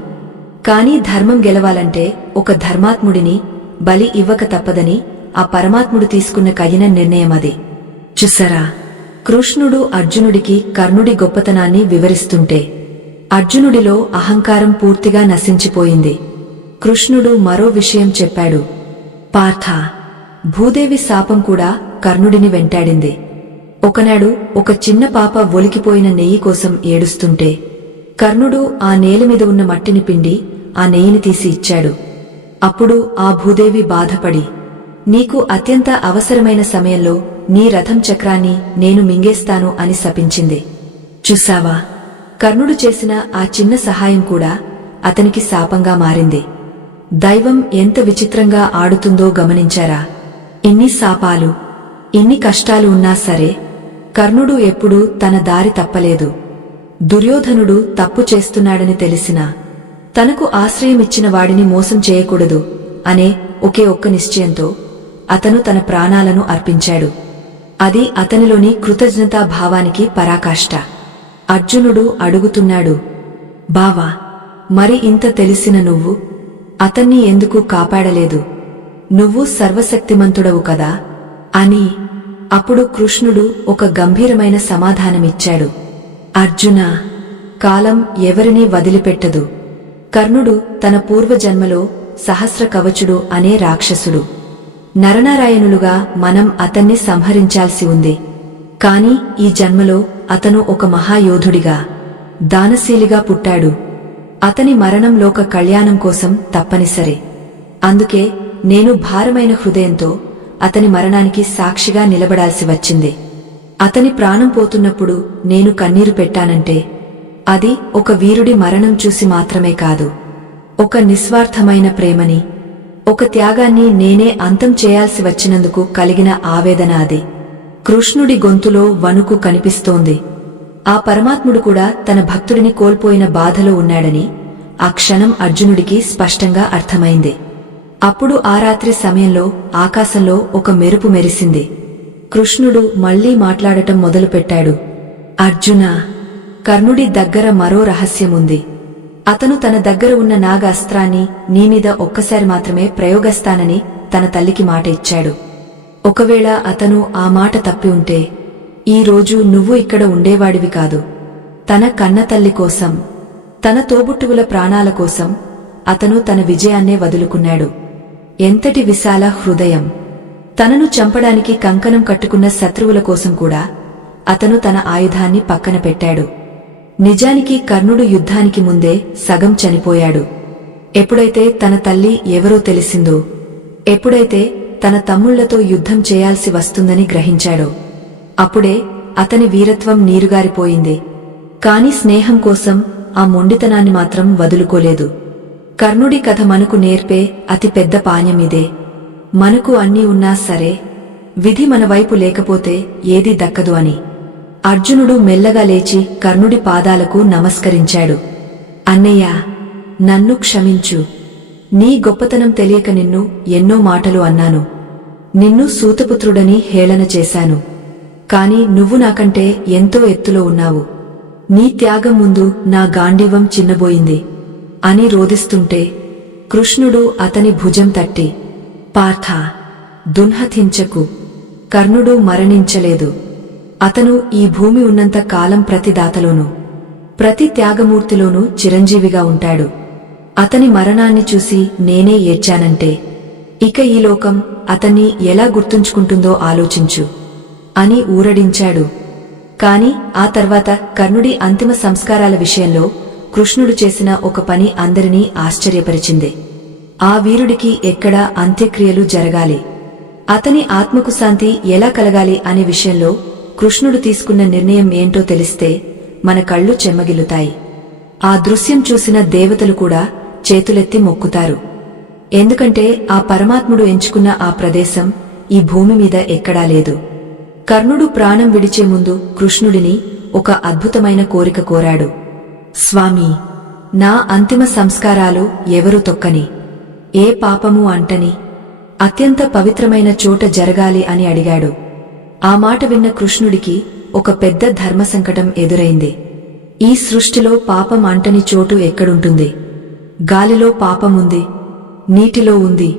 కాని ధర్మం గెలవాలంటే ఒక ధర్మాత్ముడిని బలి ఇవ్వక తప్పదని ఆ పరమాత్ముడు తీసుకున్న కఠిన నిర్ణయమది. చూసారా, కృష్ణుడు అర్జునుడికి కర్ణుడి గొప్పతనాన్ని వివరిస్తుంటే అర్జునుడిలో అహంకారం పూర్తిగా నశించిపోయింది. కృష్ణుడు మరో విషయం చెప్పాడు, పార్థ, భూదేవి శాపం కూడా కర్ణుడిని వెంటాడింది. ఒకనాడు ఒక చిన్న పాప ఒలికిపోయిన నెయ్యి కోసం ఏడుస్తుంటే కర్ణుడు ఆ నేలమీద ఉన్న మట్టిని పిండి ఆ నెయ్యిని తీసి ఇచ్చాడు. అప్పుడు ఆ భూదేవి బాధపడి, నీకు అత్యంత అవసరమైన సమయంలో నీ రథం చక్రాన్ని నేను మింగేస్తాను అని శపించింది. చూశావా, కర్ణుడు చేసిన ఆ చిన్న సహాయం కూడా అతనికి శాపంగా మారింది. దైవం ఎంత విచిత్రంగా ఆడుతుందో గమనించారా? ఇన్ని శాపాలు, ఇన్ని కష్టాలు ఉన్నా సరే కర్ణుడు ఎప్పుడూ తన దారి తప్పలేదు. దుర్యోధనుడు తప్పు చేస్తున్నాడని తెలిసినా తనకు ఆశ్రయమిచ్చిన వాడిని మోసం చేయకూడదు అనే ఒకే ఒక్క నిశ్చయంతో అతను తన ప్రాణాలను అర్పించాడు. అది అతనిలోని కృతజ్ఞతా భావానికి పరాకాష్ట. అర్జునుడు అడుగుతున్నాడు, బావా, మరి ఇంత తెలిసిన నువ్వు అతన్ని ఎందుకు కాపాడలేదు? నువ్వు సర్వశక్తిమంతుడవు కదా అని. అప్పుడు కృష్ణుడు ఒక గంభీరమైన సమాధానమిచ్చాడు. అర్జునా, కాలం ఎవరినీ వదిలిపెట్టదు. కర్ణుడు తన పూర్వజన్మలో సహస్ర కవచుడు అనే రాక్షసుడు. నరనారాయణులుగా మనం అతన్ని సంహరించాల్సి ఉంది. కాని ఈ జన్మలో అతను ఒక మహాయోధుడిగా, దానశీలిగా పుట్టాడు. అతని మరణం లోక కళ్యాణం కోసం తప్పనిసరి. అందుకే నేను భారమైన హృదయంతో అతని మరణానికి సాక్షిగా నిలబడాల్సి వచ్చింది. అతని ప్రాణం పోతున్నప్పుడు నేను కన్నీరు పెట్టానంటే అది ఒక వీరుడి మరణం చూసి మాత్రమే కాదు, ఒక నిస్వార్థమైన ప్రేమని, ఒక త్యాగాన్ని నేనే అంతం చేయాల్సి వచ్చినందుకు కలిగిన ఆవేదన అది. కృష్ణుడి గొంతులో వణుకు కనిపిస్తోంది. ఆ పరమాత్ముడు కూడా తన భక్తుడిని కోల్పోయిన బాధలో ఉన్నాడని ఆ క్షణం అర్జునుడికి స్పష్టంగా అర్థమైంది. అప్పుడు ఆ రాత్రి సమయంలో ఆకాశంలో ఒక మెరుపు మెరిసింది. కృష్ణుడు మళ్లీ మాట్లాడటం మొదలుపెట్టాడు. అర్జునా, కర్ణుడి దగ్గర మరో రహస్యముంది. అతను తన దగ్గర ఉన్న నాగ అస్త్రాన్ని నీమీద ఒక్కసారి మాత్రమే ప్రయోగిస్తానని తన తల్లికి మాట ఇచ్చాడు. ఒకవేళ అతను ఆ మాట తప్పి ఉంటే ఈ రోజు నువ్వు ఇక్కడ ఉండేవాడివి కాదు. తన కన్నతల్లి కోసం, తన తోబుట్టువుల ప్రాణాల కోసం అతను తన విజయాన్నే వదులుకున్నాడు. ఎంతటి విశాల హృదయం! తనను చంపడానికి కంకణం కట్టుకున్న శత్రువుల కోసం కూడా అతను తన ఆయుధాన్ని పక్కన పెట్టాడు. నిజానికి కర్ణుడు యుద్ధానికి ముందే సగం చనిపోయాడు. ఎప్పుడైతే తన తల్లి ఎవరో తెలిసిందో, ఎప్పుడైతే తన తమ్ముళ్లతో యుద్ధం చేయాల్సి వస్తుందని గ్రహించాడో అప్పుడే అతని వీరత్వం నీరుగారిపోయింది. కాని స్నేహం కోసం ఆ మొండితనాన్ని మాత్రం వదులుకోలేదు. కర్ణుడి కథ మనకు నేర్పే అతి పెద్ద పాఠమిదే. మనకు అన్నీ ఉన్నా సరే విధి మన వైపు లేకపోతే ఏదీ దక్కదు అని. అర్జునుడు మెల్లగా లేచి కర్ణుడి పాదాలకు నమస్కరించాడు. అన్నయ్యా, నన్ను క్షమించు. నీ గొప్పతనం తెలియక నిన్ను ఎన్నో మాటలు అన్నాను. నిన్ను సూతపుత్రుడని హేళన చేశాను. కాని నువ్వు నాకంటే ఎంతో ఎత్తులో ఉన్నావు. నీ త్యాగం ముందు నా గాండీవం చిన్నబోయింది అని రోదిస్తుంటే కృష్ణుడు అతని భుజం తట్టి, పార్థ, దున్హతించకు. కర్ణుడు మరణించలేదు. అతను ఈ భూమి ఉన్నంత కాలం ప్రతి దాతలోనూ, ప్రతి త్యాగమూర్తిలోనూ చిరంజీవిగా ఉంటాడు. అతని మరణాన్ని చూసి నేనే ఏడ్చానంటే ఇక ఈ లోకం అతన్ని ఎలా గుర్తుంచుకుంటుందో ఆలోచించు అని ఊరడించాడు. కాని ఆ తర్వాత కర్ణుడి అంతిమ సంస్కారాల విషయంలో కృష్ణుడు చేసిన ఒక పని అందరినీ ఆశ్చర్యపరిచింది. ఆ వీరుడికి ఎక్కడ అంత్యక్రియలు జరగాలి, అతని ఆత్మకు శాంతి ఎలా కలగాలి అనే విషయంలో కృష్ణుడు తీసుకున్న నిర్ణయం ఏంటో తెలిస్తే మన కళ్ళు చెమ్మగిల్లుతాయి. ఆ దృశ్యం చూసిన దేవతలు కూడా చేతులెత్తి మొక్కుతారు. ఎందుకంటే ఆ పరమాత్ముడు ఎంచుకున్న ఆ ప్రదేశం ఈ భూమి మీద ఎక్కడా లేదు. కర్ణుడు ప్రాణం విడిచే ముందు కృష్ణుడిని ఒక అద్భుతమైన కోరిక కోరాడు. స్వామీ, నా అంతిమ సంస్కారాలు ఎవరు తొక్కని, ఏ పాపము అంటని అత్యంత పవిత్రమైన చోట జరగాలి అని అడిగాడు. ఆ మాట విన్న కృష్ణుడికి ఒక పెద్ద ధర్మ సంకటం ఎదురైంది. ఈ సృష్టిలో పాపం అంటని చోటు ఎక్కడుంటుంది? గాలిలో పాపముంది, నీటిలో ఉంది,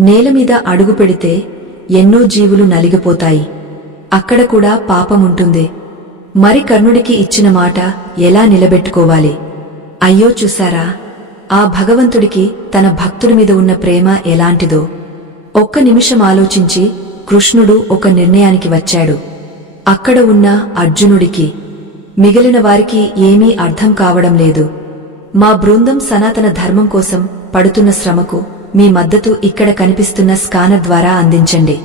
నేలమీద అడుగు పెడితే ఎన్నో జీవులు నలిగిపోతాయి, అక్కడ కూడా పాపముంటుంది. మరి కర్ణుడికి ఇచ్చిన మాట ఎలా నిలబెట్టుకోవాలి? అయ్యో, చూశారా ఆ భగవంతుడికి తన భక్తుడి మీద ఉన్న ప్రేమ ఎలాంటిదో? ఒక్క నిమిషం ఆలోచించి కృష్ణుడు ఒక నిర్ణయానికి వచ్చాడు. అక్కడ ఉన్న అర్జునుడికి మిగిలిన వారికి ఏమీ అర్థం కావడం లేదు. మా బృందం సనాతన ధర్మం కోసం పడుతున్న శ్రమకు మీ మద్దతు ఇక్కడ కనిపిస్తున్న స్కానర్ ద్వారా అందించండి.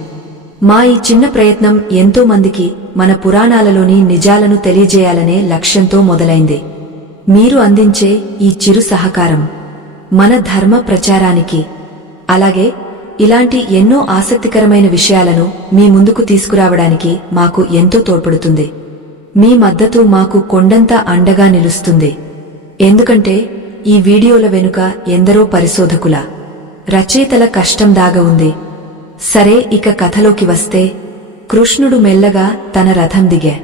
మా ఈ చిన్న ప్రయత్నం ఎంతో మందికి మన పురాణాలలోని నిజాలను తెలియజేయాలనే లక్ష్యంతో మొదలైంది. మీరు అందించే ఈ చిరు సహకారం మన ధర్మ ప్రచారానికి, అలాగే ఇలాంటి ఎన్నో ఆసక్తికరమైన విషయాలను మీ ముందుకు తీసుకురావడానికి మాకు ఎంతో తోడ్పడుతుంది. మీ మద్దతు మాకు కొండంత అండగా నిలుస్తుంది. ఎందుకంటే ఈ వీడియోల వెనుక ఎందరో పరిశోధకుల, రచయితల కష్టం దాగ ఉంది. సరే, ఇక కథలోకి వస్తే, కృష్ణుడు మెల్లగా తన రథం దిగే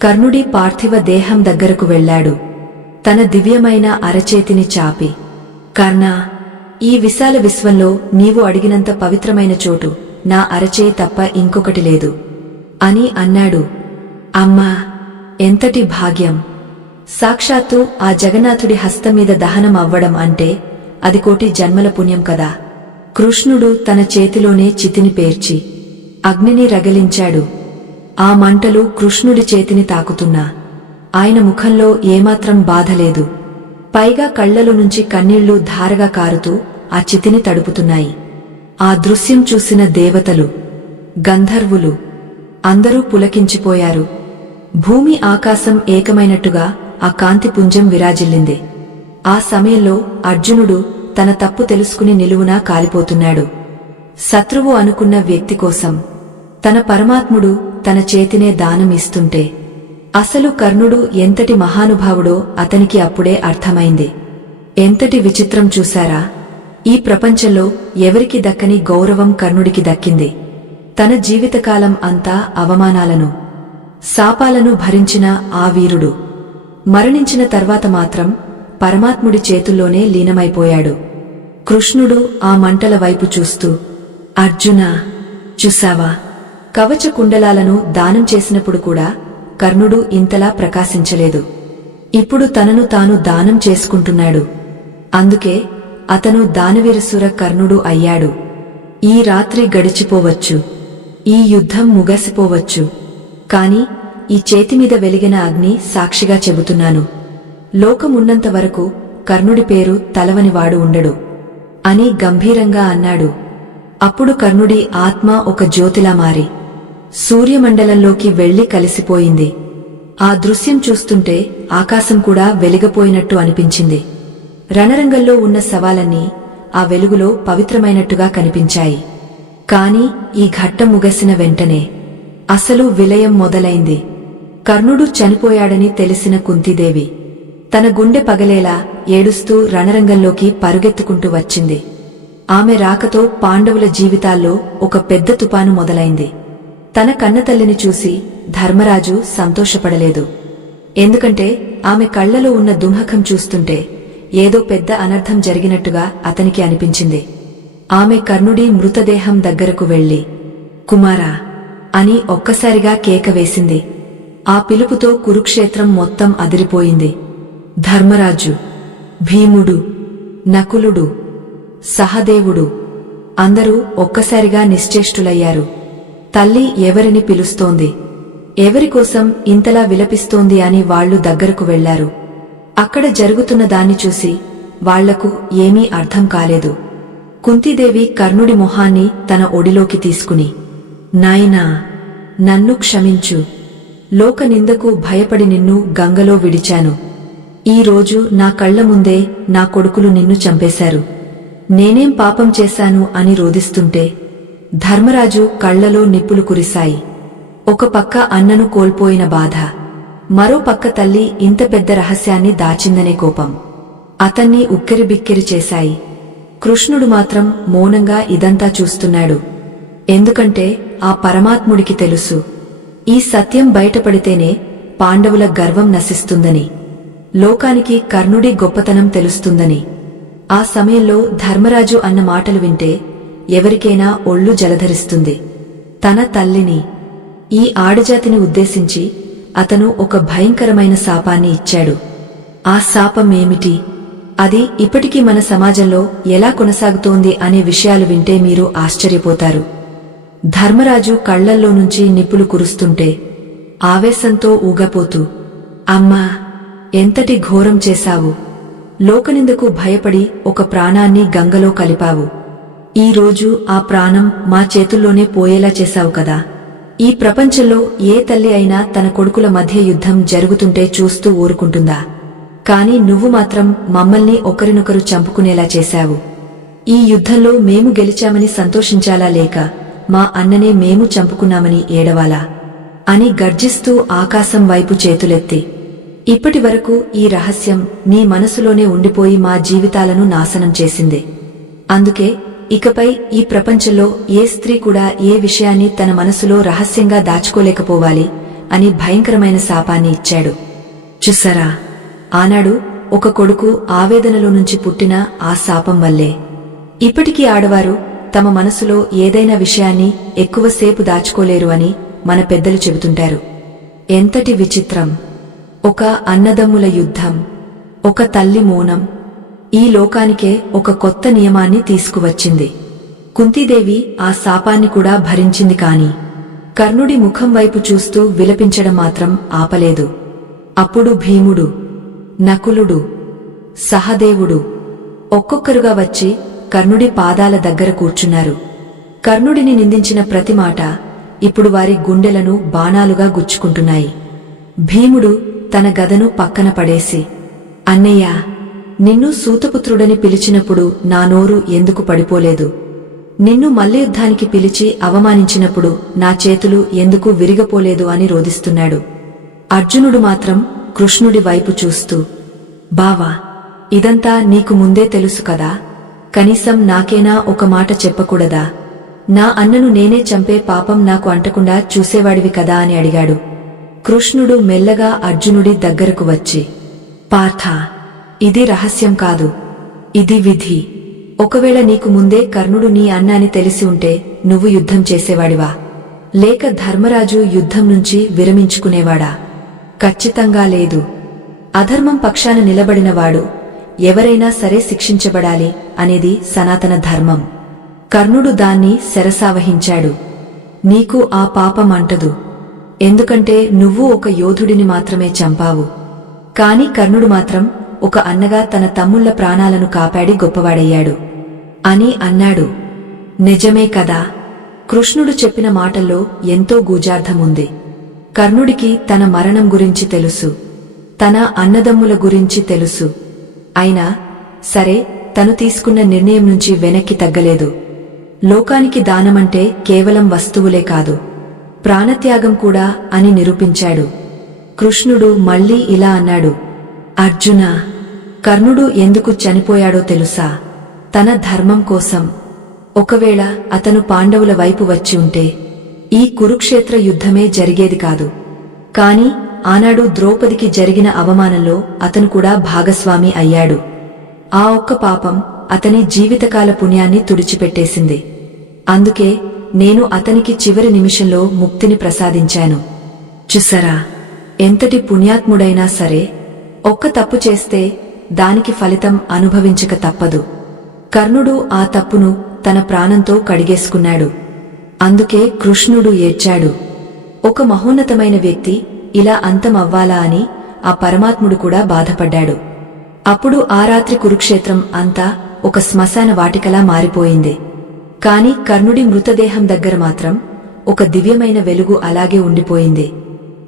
కర్ణుడి పార్థివ దేహం దగ్గరకు వెళ్లాడు. తన దివ్యమైన అరచేతిని చాపి, కర్ణా, ఈ విశాల విశ్వంలో నీవు అడిగినంత పవిత్రమైన చోటు నా అరచేయి తప్ప ఇంకొకటి లేదు అని అన్నాడు. అమ్మా, ఎంతటి భాగ్యం! సాక్షాత్తు ఆ జగన్నాథుడి హస్తమీద దహనం అవ్వడం అంటే అది కోటి జన్మల పుణ్యం కదా. కృష్ణుడు తన చేతిలోనే చితిని పేర్చి అగ్నిని రగిలించాడు. ఆ మంటలు కృష్ణుడి చేతిని తాకుతున్నా ఆయన ముఖంలో ఏమాత్రం బాధలేదు. పైగా కళ్లలో నుంచి కన్నీళ్లు ధారగా కారుతూ ఆ చితిని తడుపుతున్నాయి. ఆ దృశ్యం చూసిన దేవతలు, గంధర్వులు అందరూ పులకించిపోయారు. భూమి ఆకాశం ఏకమైనట్టుగా ఆ కాంతిపుంజం విరాజిల్లింది. ఆ సమయంలో అర్జునుడు తన తప్పు తెలుసుకుని నిలువునా కాలిపోతున్నాడు. శత్రువు అనుకున్న వ్యక్తి కోసం తన పరమాత్ముడు తన చేతినే దానం ఇస్తుంటే అసలు కర్ణుడు ఎంతటి మహానుభావుడో అతనికి అప్పుడే అర్థమైంది. ఎంతటి విచిత్రం చూశారా! ఈ ప్రపంచంలో ఎవరికి దక్కని గౌరవం కర్ణుడికి దక్కింది. తన జీవితకాలం అంతా అవమానాలను, శాపాలను భరించిన ఆ వీరుడు మరణించిన తర్వాత మాత్రం పరమాత్ముడి చేతుల్లోనే లీనమైపోయాడు. కృష్ణుడు ఆ మంటల వైపు చూస్తూ, అర్జునా, చూశావా? కవచ కుండలాలను దానం చేసినప్పుడు కూడా కర్ణుడు ఇంతలా ప్రకాశించలేదు. ఇప్పుడు తనను తాను దానం చేసుకుంటున్నాడు. అందుకే అతను దానవీరసుర కర్ణుడు అయ్యాడు. ఈ రాత్రి గడిచిపోవచ్చు, ఈ యుద్ధం ముగసిపోవచ్చు, కాని ఈ చేతిమీద వెలిగిన అగ్ని సాక్షిగా చెబుతున్నాను, లోకమున్నంత వరకు కర్ణుడి పేరు తలవనివాడు ఉండడు అని గంభీరంగా అన్నాడు. అప్పుడు కర్ణుడి ఆత్మ ఒక జ్యోతిలా మారి సూర్యమండలంలోకి వెళ్లి కలిసిపోయింది. ఆ దృశ్యం చూస్తుంటే ఆకాశం కూడా వెలిగపోయినట్టు అనిపించింది. రణరంగంలో ఉన్న శవాలన్నీ ఆ వెలుగులో పవిత్రమైనట్టుగా కనిపించాయి. కాని ఈ ఘట్టం ముగసిన వెంటనే అసలు విలయం మొదలైంది. కర్ణుడు చనిపోయాడని తెలిసిన కుంతీదేవి తన గుండె పగలేలా ఏడుస్తూ రణరంగంలోకి పరుగెత్తుకుంటూ వచ్చింది. ఆమె రాకతో పాండవుల జీవితాల్లో ఒక పెద్ద తుపాను మొదలైంది. తన కన్నతల్లిని చూసి ధర్మరాజు సంతోషపడలేదు. ఎందుకంటే ఆమె కళ్లలో ఉన్న దుంహకం చూస్తుంటే ఏదో పెద్ద అనర్థం జరిగినట్టుగా అతనికి అనిపించింది. ఆమె కర్ణుడి మృతదేహం దగ్గరకు వెళ్లి, కుమారా అని ఒక్కసారిగా కేక వేసింది. ఆ పిలుపుతో కురుక్షేత్రం మొత్తం అదిరిపోయింది. ధర్మరాజు, భీముడు, నకులుడు, సహదేవుడు అందరూ ఒక్కసారిగా నిశ్చేష్టులయ్యారు. తల్లి ఎవరిని పిలుస్తోంది, ఎవరికోసం ఇంతలా విలపిస్తోంది అని వాళ్లు దగ్గరకు వెళ్లారు. అక్కడ జరుగుతున్న దాన్ని చూసి వాళ్లకు ఏమీ అర్థం కాలేదు. కుంతీదేవి కర్ణుడి మొహాన్ని తన ఒడిలోకి తీసుకుని, నాయనా, నన్ను క్షమించు. లోక నిందకు భయపడి నిన్ను గంగలో విడిచాను. ఈ రోజు నా కళ్ల ముందే నా కొడుకులు నిన్ను చంపేశారు. నేనేం పాపం చేశాను అని రోదిస్తుంటే ధర్మరాజు కళ్లలో నిప్పులు కురిశాయి. ఒక పక్క అన్నను కోల్పోయిన బాధ, మరో పక్క తల్లి ఇంత పెద్ద రహస్యాన్ని దాచిందనే కోపం అతన్ని ఉక్కిరిబిక్కిరి చేశాయి. కృష్ణుడు మాత్రం మౌనంగా ఇదంతా చూస్తున్నాడు. ఎందుకంటే ఆ పరమాత్ముడికి తెలుసు, ఈ సత్యం బయటపడితేనే పాండవుల గర్వం నశిస్తుందని, లోకానికి కర్ణుడి గొప్పతనం తెలుస్తుందని. ఆ సమయంలో ధర్మరాజు అన్న మాటలు వింటే ఎవరికైనా ఒళ్ళు జలధరిస్తుంది. తన తల్లిని, ఈ ఆడజాతిని ఉద్దేశించి అతను ఒక భయంకరమైన శాపాన్ని ఇచ్చాడు. ఆ శాపం ఏమిటి, అది ఇప్పటికీ మన సమాజంలో ఎలా కొనసాగుతోంది అనే విషయాలు వింటే మీరు ఆశ్చర్యపోతారు. ధర్మరాజు కళ్లల్లో నుంచి నిప్పులు కురుస్తుంటే ఆవేశంతో ఊగపోతూ, అమ్మా, ఎంతటి ఘోరం చేశావు! లోకనిందకు భయపడి ఒక ప్రాణాన్ని గంగలో కలిపావు. ఈరోజు ఆ ప్రాణం మా చేతుల్లోనే పోయేలా చేశావు కదా. ఈ ప్రపంచంలో ఏ తల్లి అయినా తన కొడుకుల మధ్య యుద్ధం జరుగుతుంటే చూస్తూ ఊరుకుంటుందా? కాని నువ్వు మాత్రం మమ్మల్ని ఒకరినొకరు చంపుకునేలా చేశావు. ఈ యుద్ధంలో మేము గెలిచామని సంతోషించాలా, లేక మా అన్ననే మేము చంపుకున్నామని ఏడవాలా అని గర్జిస్తూ ఆకాశం వైపు చేతులెత్తి, ఇప్పటి వరకు ఈ రహస్యం నీ మనసులోనే ఉండిపోయి మా జీవితాలను నాశనం చేసింది. అందుకే ఇకపై ఈ ప్రపంచంలో ఏ స్త్రీ కూడా ఏ విషయాన్ని తన మనసులో రహస్యంగా దాచుకోలేకపోవాలి అని భయంకరమైన శాపాన్ని ఇచ్చాడు. చూసారా, ఆనాడు ఒక కొడుకు ఆవేదనలో నుంచి పుట్టిన ఆ శాపం వల్లే ఇప్పటికీ ఆడవారు తమ మనసులో ఏదైనా విషయాన్ని ఎక్కువసేపు దాచుకోలేరు అని మన పెద్దలు చెబుతుంటారు. ఎంతటి విచిత్రం! ఒక అన్నదమ్ముల యుద్ధం, ఒక తల్లి మౌనం ఈ లోకానికే ఒక కొత్త నియమాన్ని తీసుకువచ్చింది. కుంతీదేవి ఆ శాపాన్ని కూడా భరించింది. కాని కర్ణుడి ముఖం వైపు చూస్తూ విలపించడం మాత్రం ఆపలేదు. అప్పుడు భీముడు, నకులుడు, సహదేవుడు ఒక్కొక్కరుగా వచ్చి కర్ణుడి పాదాల దగ్గర కూర్చున్నారు. కర్ణుడిని నిందించిన ప్రతి మాట ఇప్పుడు వారి గుండెలను బాణాలుగా గుచ్చుకుంటున్నాయి. భీముడు తన గదను పక్కన పడేసి, అన్నయ్యా, నిన్ను సూతపుత్రుడని పిలిచినప్పుడు నా నోరు ఎందుకు పడిపోలేదు? నిన్ను మల్లయుద్ధానికి పిలిచి అవమానించినప్పుడు నా చేతులు ఎందుకు విరిగపోలేదు అని రోదిస్తున్నాడు. అర్జునుడు మాత్రం కృష్ణుడి వైపు చూస్తూ, బావా, ఇదంతా నీకు ముందే తెలుసు కదా, కనీసం నాకేనా ఒక మాట చెప్పకూడదా? నా అన్నను నేనే చంపే పాపం నాకు అంటకుండా చూసేవాడివి కదా అని అడిగాడు. కృష్ణుడు మెల్లగా అర్జునుడి దగ్గరకు వచ్చి, పార్థా, ఇది రహస్యం కాదు, ఇది విధి. ఒకవేళ నీకు ముందే కర్ణుడు నీ అన్న అని తెలిసి ఉంటే నువ్వు యుద్ధం చేసేవాడివా, లేక ధర్మరాజు యుద్ధం నుంచి విరమించుకునేవాడా? ఖచ్చితంగా లేదు. అధర్మం పక్షాన నిలబడినవాడు ఎవరైనా సరే శిక్షించబడాలి అనేది సనాతన ధర్మం. కర్ణుడు దాన్ని శిరసావహించాడు. నీకు ఆ పాపం అంటదు, ఎందుకంటే నువ్వు ఒక యోధుడిని మాత్రమే చంపావు. కాని కర్ణుడు మాత్రం ఒక అన్నగా తన తమ్ముళ్ల ప్రాణాలను కాపాడి గొప్పవాడయ్యాడు అని అన్నాడు. నిజమే కదా? కృష్ణుడు చెప్పిన మాటల్లో ఎంతో గూజార్థముంది. కర్ణుడికి తన మరణం గురించి తెలుసు, తన అన్నదమ్ముల గురించి తెలుసు. అయినా సరే తను తీసుకున్న నిర్ణయం నుంచి వెనక్కి తగ్గలేదు. లోకానికి దానమంటే కేవలం వస్తువులే కాదు, ప్రాణత్యాగం కూడా అని నిరూపించాడు. కృష్ణుడు మళ్లీ ఇలా అన్నాడు, అర్జునా, కర్ణుడు ఎందుకు చనిపోయాడో తెలుసా? తన ధర్మం కోసం. ఒకవేళ అతను పాండవుల వైపు వచ్చి ఉంటే ఈ కురుక్షేత్ర యుద్ధమే జరిగేది కాదు. కాని ఆనాడు ద్రౌపదికి జరిగిన అవమానంలో అతను కూడా భాగస్వామి అయ్యాడు. ఆ ఒక్క పాపం అతని జీవితకాల పుణ్యాన్ని తుడిచిపెట్టేసింది. అందుకే నేను అతనికి చివరి నిమిషంలో ముక్తిని ప్రసాదించాను. చూసరా, ఎంతటి పుణ్యాత్ముడైనా సరే ఒక్క తప్పు చేస్తే దానికి ఫలితం అనుభవించక తప్పదు. కర్ణుడు ఆ తప్పును తన ప్రాణంతో కడిగేసుకున్నాడు. అందుకే కృష్ణుడు ఏడ్చాడు. ఒక మహోన్నతమైన వ్యక్తి ఇలా అంతమవ్వాలా అని ఆ పరమాత్ముడు కూడా బాధపడ్డాడు. అప్పుడు ఆ రాత్రి కురుక్షేత్రం అంతా ఒక శ్మశాన వాటికలా మారిపోయింది. కాని కర్ణుడి మృతదేహం దగ్గర మాత్రం ఒక దివ్యమైన వెలుగు అలాగే ఉండిపోయింది.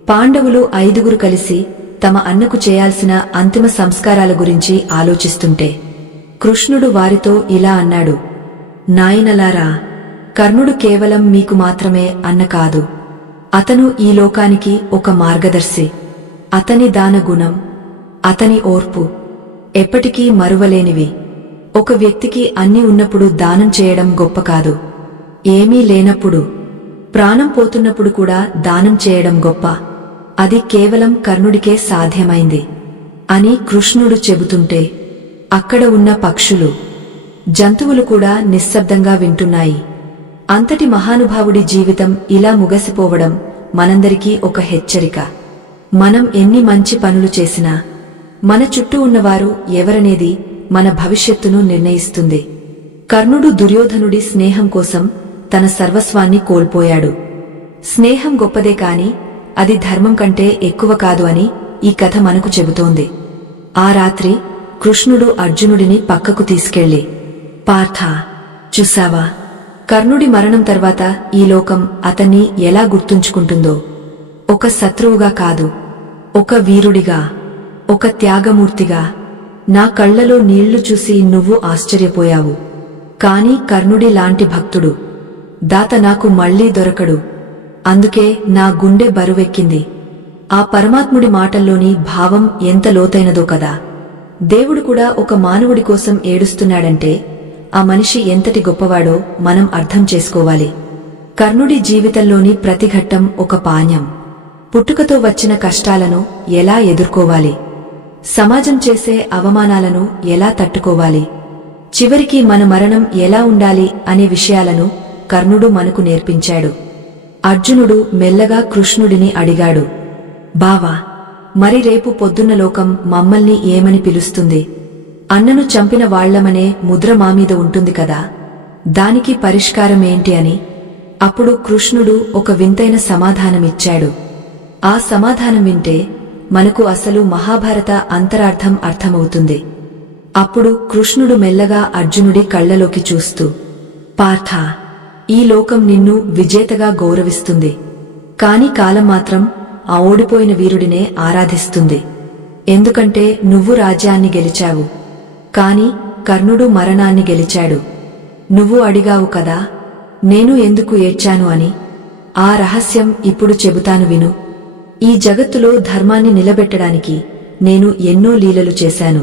పాండవులు 5 కలిసి తమ అన్నకు చేయాల్సిన అంతిమ సంస్కారాల గురించి ఆలోచిస్తుంటే కృష్ణుడు వారితో ఇలా అన్నాడు, నాయనలారా, కర్ణుడు కేవలం మీకు మాత్రమే అన్న కాదు. అతను ఈ లోకానికి ఒక మార్గదర్శి. అతని దానగుణం, అతని ఓర్పు ఎప్పటికీ మరువలేనివి. ఒక వ్యక్తికి అన్నీ ఉన్నప్పుడు దానం చేయడం గొప్ప కాదు, ఏమీ లేనప్పుడు, ప్రాణం పోతున్నప్పుడు కూడా దానం చేయడం గొప్ప. అది కేవలం కర్ణుడికే సాధ్యమైంది అని కృష్ణుడు చెబుతుంటే అక్కడ ఉన్న పక్షులు, జంతువులు కూడా నిశ్శబ్దంగా వింటున్నాయి. అంతటి మహానుభావుడి జీవితం ఇలా ముగసిపోవడం మనందరికీ ఒక హెచ్చరిక. మనం ఎన్ని మంచి పనులు చేసినా మన చుట్టూ ఉన్నవారు ఎవరనేది మన భవిష్యత్తును నిర్ణయిస్తుంది. కర్ణుడు దుర్యోధనుడి స్నేహం కోసం తన సర్వస్వాన్ని కోల్పోయాడు. స్నేహం గొప్పదే కాని అది ధర్మం కంటే ఎక్కువ కాదు అని ఈ కథ మనకు చెబుతోంది. ఆ రాత్రి కృష్ణుడు అర్జునుడిని పక్కకు తీసుకెళ్లి, పార్థ, చూశావా, కర్ణుడి మరణం తర్వాత ఈ లోకం అతన్ని ఎలా గుర్తుంచుకుంటుందో? ఒక శత్రువుగా కాదు, ఒక వీరుడిగా, ఒక త్యాగమూర్తిగా. నా కళ్లలో నీళ్లు చూసి నువ్వు ఆశ్చర్యపోయావు. కాని కర్ణుడి లాంటి భక్తుడు, దాత నాకు మళ్లీ దొరకడు. అందుకే నా గుండె బరువెక్కింది. ఆ పరమాత్ముడి మాటల్లోని భావం ఎంత లోతైనదో కదా. దేవుడు కూడా ఒక మానవుడి కోసం ఏడుస్తున్నాడంటే ఆ మనిషి ఎంతటి గొప్పవాడో మనం అర్థం చేసుకోవాలి. కర్ణుడి జీవితంలోని ప్రతి ఘట్టం ఒక పాఠ్యం. పుట్టుకతో వచ్చిన కష్టాలను ఎలా ఎదుర్కోవాలి, సమాజం చేసే అవమానాలను ఎలా తట్టుకోవాలి, చివరికి మన మరణం ఎలా ఉండాలి అనే విషయాలను కర్ణుడు మనకు నేర్పించాడు. అర్జునుడు మెల్లగా కృష్ణుడిని అడిగాడు, బావా, మరి రేపు పొద్దున్న లోకం మమ్మల్ని ఏమని పిలుస్తుంది? అన్నను చంపిన వాళ్లమనే ముద్ర మామీద ఉంటుంది కదా, దానికి పరిష్కారమేంటి అని. అప్పుడు కృష్ణుడు ఒక వింతైన సమాధానమిచ్చాడు. ఆ సమాధానం వింటే మనకు అసలు మహాభారత అంతరార్థం అర్థమవుతుంది. అప్పుడు కృష్ణుడు మెల్లగా అర్జునుడి కళ్లలోకి చూస్తూ, పార్థ, ఈ లోకం నిన్ను విజేతగా గౌరవిస్తుంది. కాని కాలం మాత్రం ఆ ఓడిపోయిన వీరుడినే ఆరాధిస్తుంది. ఎందుకంటే నువ్వు రాజ్యాన్ని గెలిచావు, కాని కర్ణుడు మరణాన్ని గెలిచాడు. నువ్వు అడిగావు కదా, నేను ఎందుకు ఏడ్చాను అని. ఆ రహస్యం ఇప్పుడు చెబుతాను విను. ఈ జగత్తులో ధర్మాన్ని నిలబెట్టడానికి నేను ఎన్నో లీలలు చేశాను,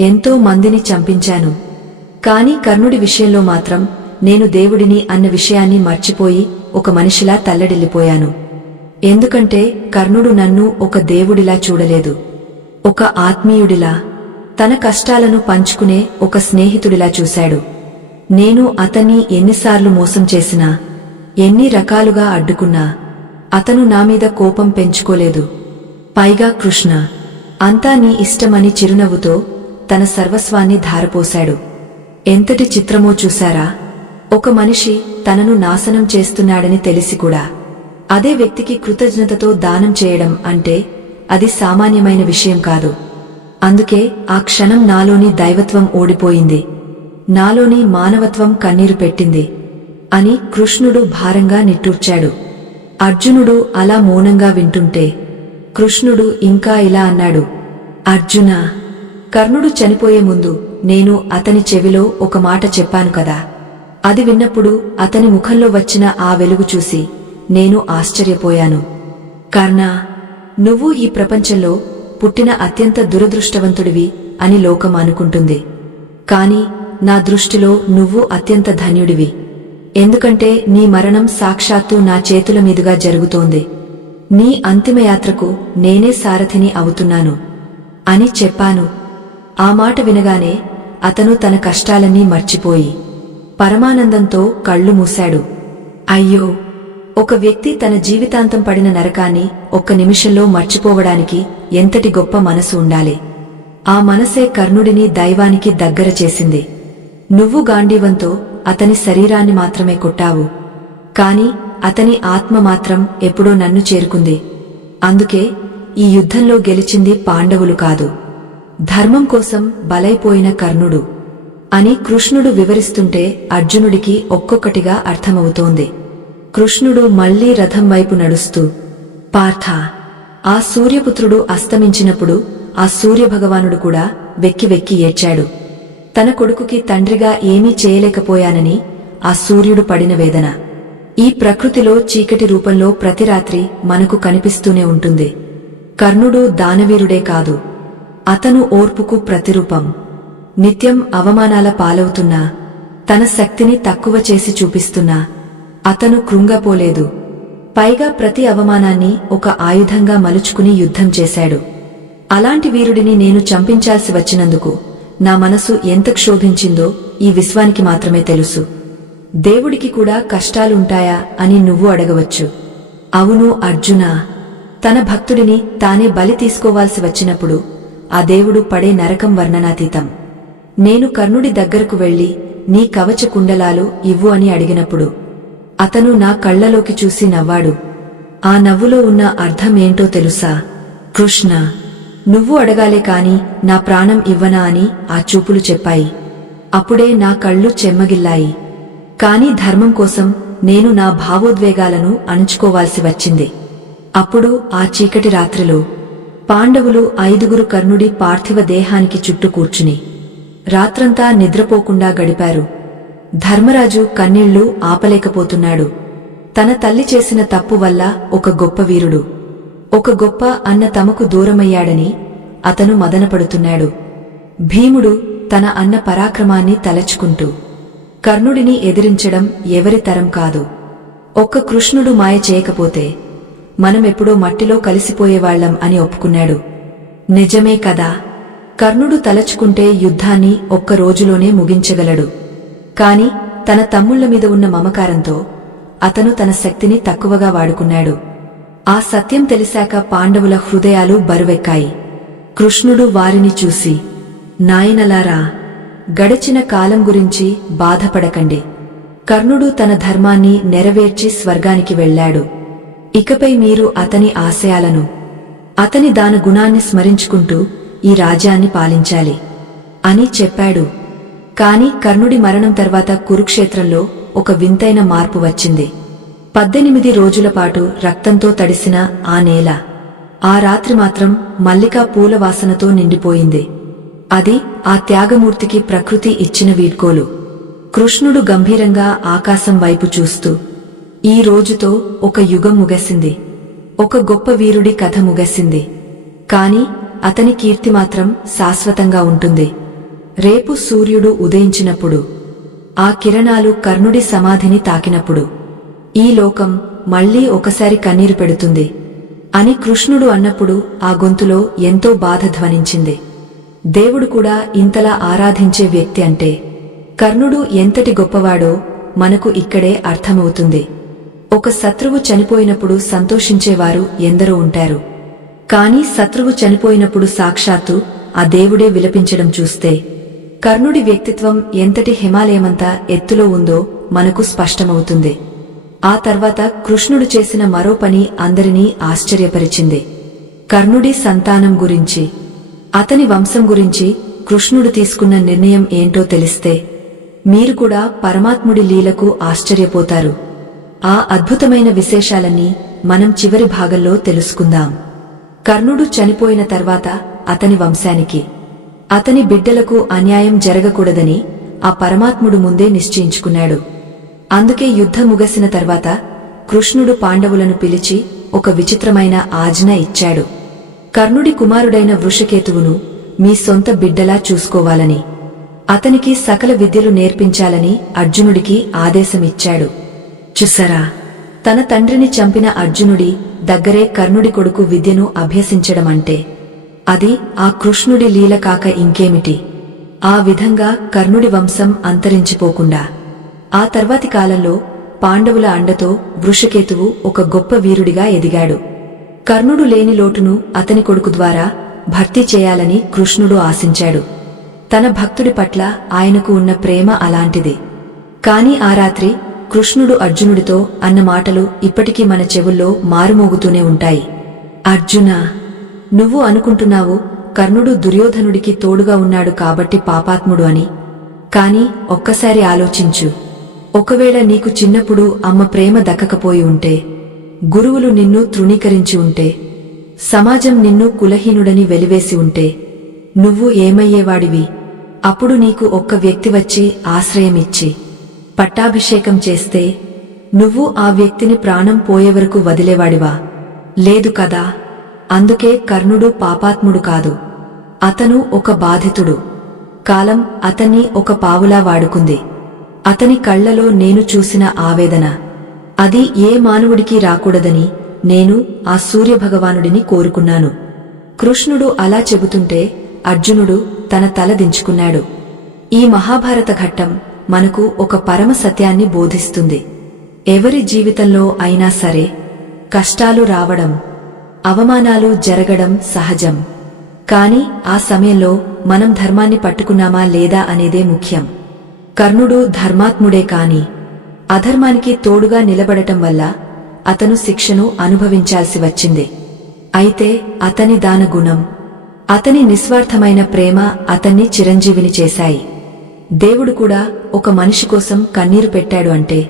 ఎంతో మందిని చంపించాను. కాని కర్ణుడి విషయంలో మాత్రం నేను దేవుడిని అన్న విషయాన్ని మర్చిపోయి ఒక మనిషిలా తల్లడిల్లిపోయాను. ఎందుకంటే కర్ణుడు నన్ను ఒక దేవుడిలా చూడలేదు, ఒక ఆత్మీయుడిలా, తన కష్టాలను పంచుకునే ఒక స్నేహితుడిలా చూశాడు. నేను అతన్ని ఎన్నిసార్లు మోసం చేసినా, ఎన్ని రకాలుగా అడ్డుకున్నా అతను నామీద కోపం పెంచుకోలేదు. పైగా కృష్ణ, అంతా నీ ఇష్టమని చిరునవ్వుతో తన సర్వస్వాన్ని ధారపోశాడు. ఎంతటి చిత్రమో చూశారా? ఒక మనిషి తనను నాశనం చేస్తున్నాడని తెలిసి కూడా అదే వ్యక్తికి కృతజ్ఞతతో దానం చేయడం అంటే అది సామాన్యమైన విషయం కాదు. అందుకే ఆ క్షణం నాలోని దైవత్వం ఓడిపోయింది, నాలోని మానవత్వం కన్నీరు పెట్టింది అని కృష్ణుడు భారంగా నిట్టూర్చాడు. అర్జునుడు అలా మౌనంగా వింటుంటే కృష్ణుడు ఇంకా ఇలా అన్నాడు, అర్జునా, కర్ణుడు చనిపోయే ముందు నేను అతని చెవిలో ఒక మాట చెప్పాను కదా. అది విన్నప్పుడు అతని ముఖంలో వచ్చిన ఆ వెలుగు చూసి నేను ఆశ్చర్యపోయాను. కర్ణా, నువ్వు ఈ ప్రపంచంలో పుట్టిన అత్యంత దురదృష్టవంతుడివి అని లోకం అనుకుంటుంది. కాని నా దృష్టిలో నువ్వు అత్యంత ధన్యుడివి. ఎందుకంటే నీ మరణం సాక్షాత్తు నా చేతుల మీదుగా జరుగుతోంది. నీ అంతిమయాత్రకు నేనే సారథిని అవుతున్నాను అని చెప్పాను. ఆ మాట వినగానే అతను తన కష్టాలన్నీ మర్చిపోయి పరమానందంతో కళ్ళు మూశాడు. అయ్యో, ఒక వ్యక్తి తన జీవితాంతం పడిన నరకాన్ని ఒక్క నిమిషంలో మర్చిపోవడానికి ఎంతటి గొప్ప మనసు ఉండాలి. ఆ మనసే కర్ణుడిని దైవానికి దగ్గర చేసింది. నువ్వు గాంధీవంతో అతని శరీరాన్ని మాత్రమే కొట్టావు, కాని అతని ఆత్మ మాత్రం ఎప్పుడో నన్ను చేరుకుంది. అందుకే ఈ యుద్ధంలో గెలిచింది పాండవులు కాదు, ధర్మం కోసం బలైపోయిన కర్ణుడు అని కృష్ణుడు వివరిస్తుంటే అర్జునుడికి ఒక్కొక్కటిగా అర్థమవుతోంది. కృష్ణుడు మళ్లీ రథం వైపు నడుస్తూ, పార్థ, ఆ సూర్యపుత్రుడు అస్తమించినప్పుడు ఆ సూర్యభగవానుడు కూడా వెక్కి వెక్కి ఏడ్చాడు. తన కొడుకుకి తండ్రిగా ఏమీ చేయలేకపోయానని ఆ సూర్యుడు పడిన వేదన ఈ ప్రకృతిలో చీకటి రూపంలో ప్రతి రాత్రి మనకు కనిపిస్తూనే ఉంటుంది. కర్ణుడు దానవీరుడే కాదు, అతను ఓర్పుకు ప్రతిరూపం. నిత్యం అవమానాల పాలవుతున్నా, తన శక్తిని తక్కువ చేసి చూపిస్తున్నా అతను కృంగపోలేదు. పైగా ప్రతి అవమానాన్ని ఒక ఆయుధంగా మలుచుకుని యుద్ధం చేశాడు. అలాంటి వీరుడిని నేను చంపించాల్సి వచ్చినందుకు నా మనసు ఎంత క్షోభించిందో ఈ విశ్వానికి మాత్రమే తెలుసు. దేవుడికి కూడా కష్టాలుంటాయా అని నువ్వు అడగవచ్చు. అవును అర్జునా, తన భక్తుడిని తానే బలి తీసుకోవాల్సి వచ్చినప్పుడు ఆ దేవుడు పడే నరకం వర్ణనాతీతం. నేను కర్ణుడి దగ్గరకు వెళ్లి నీ కవచ కుండలాలు ఇవ్వు అని అడిగినప్పుడు అతను నా కళ్లలోకి చూసి నవ్వాడు. ఆ నవ్వులో ఉన్న అర్థం ఏంటో తెలుసా? కృష్ణ, నువ్వు అడగాలే కాని నా ప్రాణం ఇవ్వనా అని ఆ చూపులు చెప్పాయి. అప్పుడే నా కళ్ళు చెమ్మగిల్లాయి. కాని ధర్మం కోసం నేను నా భావోద్వేగాలను అణుచుకోవాల్సి వచ్చింది. అప్పుడు ఆ చీకటి రాత్రిలో పాండవులు 5 కర్ణుడి పార్థివ దేహానికి చుట్టూ కూర్చుని రాత్రంతా నిద్రపోకుండా గడిపారు. ధర్మరాజు కన్నీళ్లు ఆపలేకపోతున్నాడు. తన తల్లి చేసిన తప్పు వల్ల ఒక గొప్ప వీరుడు, ఒక గొప్ప అన్న తమకు దూరమయ్యాడని అతను మదనపడుతున్నాడు. భీముడు తన అన్న పరాక్రమాన్ని తలచుకుంటూ కర్ణుడిని ఎదిరించడం ఎవరి తరం కాదు. ఒక్క కృష్ణుడు మాయ చేయకపోతే మనమెప్పుడో మట్టిలో కలిసిపోయేవాళ్లం అని ఒప్పుకున్నాడు. నిజమే కదా, కర్ణుడు తలచుకుంటే యుద్ధాన్ని ఒక్క రోజులోనే ముగించగలడు. కాని తన తమ్ముళ్ల మీద ఉన్న మమకారంతో అతను తన శక్తిని తక్కువగా వాడుకున్నాడు. ఆ సత్యం తెలిసాక పాండవుల హృదయాలు బరువెక్కాయి. కృష్ణుడు వారిని చూసి, నాయనలారా, గడిచిన కాలం గురించి బాధపడకండి. కర్ణుడు తన ధర్మాన్ని నెరవేర్చి స్వర్గానికి వెళ్లాడు. ఇకపై మీరు అతని ఆశయాలను, అతని దాన గుణాన్ని స్మరించుకుంటూ ఈ రాజ్యాన్ని పాలించాలి అని చెప్పాడు. కాని కర్ణుడి మరణం తర్వాత కురుక్షేత్రంలో ఒక వింతైన మార్పు వచ్చింది. 18 రోజుల పాటు రక్తంతో తడిసిన ఆ నేల ఆ రాత్రి మాత్రం మల్లికా పూల వాసనతో నిండిపోయింది. అది ఆ త్యాగమూర్తికి ప్రకృతి ఇచ్చిన వీడ్కోలు. కృష్ణుడు గంభీరంగా ఆకాశం వైపు చూస్తూ, ఈ రోజుతో ఒక యుగం ముగిసింది, ఒక గొప్ప వీరుడి కథ ముగిసింది. కాని అతని కీర్తి మాత్రం శాశ్వతంగా ఉంటుంది. రేపు సూర్యుడు ఉదయించినప్పుడు, ఆ కిరణాలు కర్ణుడి సమాధిని తాకినప్పుడు ఈ లోకం మళ్లీ ఒకసారి కన్నీరు పెడుతుంది అని కృష్ణుడు అన్నప్పుడు ఆ గొంతులో ఎంతో బాధ ధ్వనించింది. దేవుడు కూడా ఇంతలా ఆరాధించే వ్యక్తి అంటే కర్ణుడు ఎంతటి గొప్పవాడో మనకు ఇక్కడే అర్థమవుతుంది. ఒక శత్రువు చనిపోయినప్పుడు సంతోషించేవారు ఎందరో ఉంటారు. కాని శత్రువు చనిపోయినప్పుడు సాక్షాత్తు ఆ దేవుడే విలపించడం చూస్తే కర్ణుడి వ్యక్తిత్వం ఎంతటి హిమాలయమంతా ఎత్తులో ఉందో మనకు స్పష్టమవుతుంది. ఆ తర్వాత కృష్ణుడు చేసిన మరో పని అందరినీ ఆశ్చర్యపరిచింది. కర్ణుడి సంతానం గురించి, అతని వంశం గురించి కృష్ణుడు తీసుకున్న నిర్ణయం ఏంటో తెలిస్తే మీరు కూడా పరమాత్ముడి లీలకు ఆశ్చర్యపోతారు. ఆ అద్భుతమైన విశేషాలన్నీ మనం చివరి భాగంలో తెలుసుకుందాం. కర్ణుడు చనిపోయిన తర్వాత అతని వంశానికి, అతని బిడ్డలకు అన్యాయం జరగకూడదని ఆ పరమాత్ముడు ముందే నిశ్చయించుకున్నాడు. అందుకే యుద్ధం ముగిసిన తర్వాత కృష్ణుడు పాండవులను పిలిచి ఒక విచిత్రమైన ఆజ్ఞ ఇచ్చాడు. కర్ణుడి కుమారుడైన వృషకేతువును మీ సొంత బిడ్డలా చూసుకోవాలని, అతనికి సకల విద్యలు నేర్పించాలని అర్జునుడికి ఆదేశమిచ్చాడు. చూసారా, తన తండ్రిని చంపిన అర్జునుడి దగ్గరే కర్ణుడి కొడుకు విద్యను అభ్యసించడమంటే అది ఆ కృష్ణుడి లీల కాక ఇంకేమిటి? ఆ విధంగా కర్ణుడి వంశం అంతరించిపోకుండా ఆ తర్వాతి కాలంలో పాండవుల అండతో వృషకేతువు ఒక గొప్ప వీరుడిగా ఎదిగాడు. కర్ణుడు లేని లోటును అతని కొడుకు ద్వారా భర్తీ చేయాలని కృష్ణుడు ఆశించాడు. తన భక్తుడి పట్ల ఆయనకు ఉన్న ప్రేమ అలాంటిది. కాని ఆ రాత్రి కృష్ణుడు అర్జునుడితో అన్న మాటలు ఇప్పటికీ మన చెవుల్లో మారుమోగుతూనే ఉంటాయి. అర్జునా, నువ్వు అనుకుంటున్నావు కర్ణుడు దుర్యోధనుడికి తోడుగా ఉన్నాడు కాబట్టి పాపాత్ముడు అని. కాని ఒక్కసారి ఆలోచించు, ఒకవేళ నీకు చిన్నప్పుడు అమ్మ ప్రేమ దక్కకపోయి ఉంటే, గురువులు నిన్ను తృణీకరించి ఉంటే, సమాజం నిన్ను కులహీనుడని వెలివేసి ఉంటే నువ్వు ఏమయ్యేవాడివి? అప్పుడు నీకు ఒక్క వ్యక్తి వచ్చి ఆశ్రయమిచ్చి పట్టాభిషేకం చేస్తే నువ్వు ఆ వ్యక్తిని ప్రాణం పోయే వరకు వదిలేవాడివా? లేదు కదా. అందుకే కర్ణుడు పాపాత్ముడు కాదు, అతను ఒక బాధితుడు. కాలం అతన్ని ఒక పావులా వాడుకుంది. అతని కళ్లలో నేను చూసిన ఆవేదన, అది ఏ మానవుడికి రాకూడదని నేను ఆ సూర్యభగవానుడిని కోరుకున్నాను. కృష్ణుడు అలా చెబుతుంటే అర్జునుడు తన తల దించుకున్నాడు. ఈ మహాభారత ఘట్టం మనకు ఒక పరమ సత్యాన్ని బోధిస్తుంది. ఎవరి జీవితంలో అయినా సరే కష్టాలు రావడం, అవమానాలు జరగడం సహజం. కాని ఆ సమయంలో మనం ధర్మాన్ని పట్టుకున్నామా లేదా అనేదే ముఖ్యం. కర్ణుడు ధర్మాత్ముడే కాని అధర్మానికి తోడుగా నిలబడటం వల్ల అతను శిక్షను అనుభవించాల్సి వచ్చింది. అయితే అతని దానగుణం, అతని నిస్వార్థమైన ప్రేమ అతన్ని చిరంజీవిని చేశాయి. దేవుడు కూడా ఒక మనిషి కోసం కన్నీరు పెట్టాడు అంటే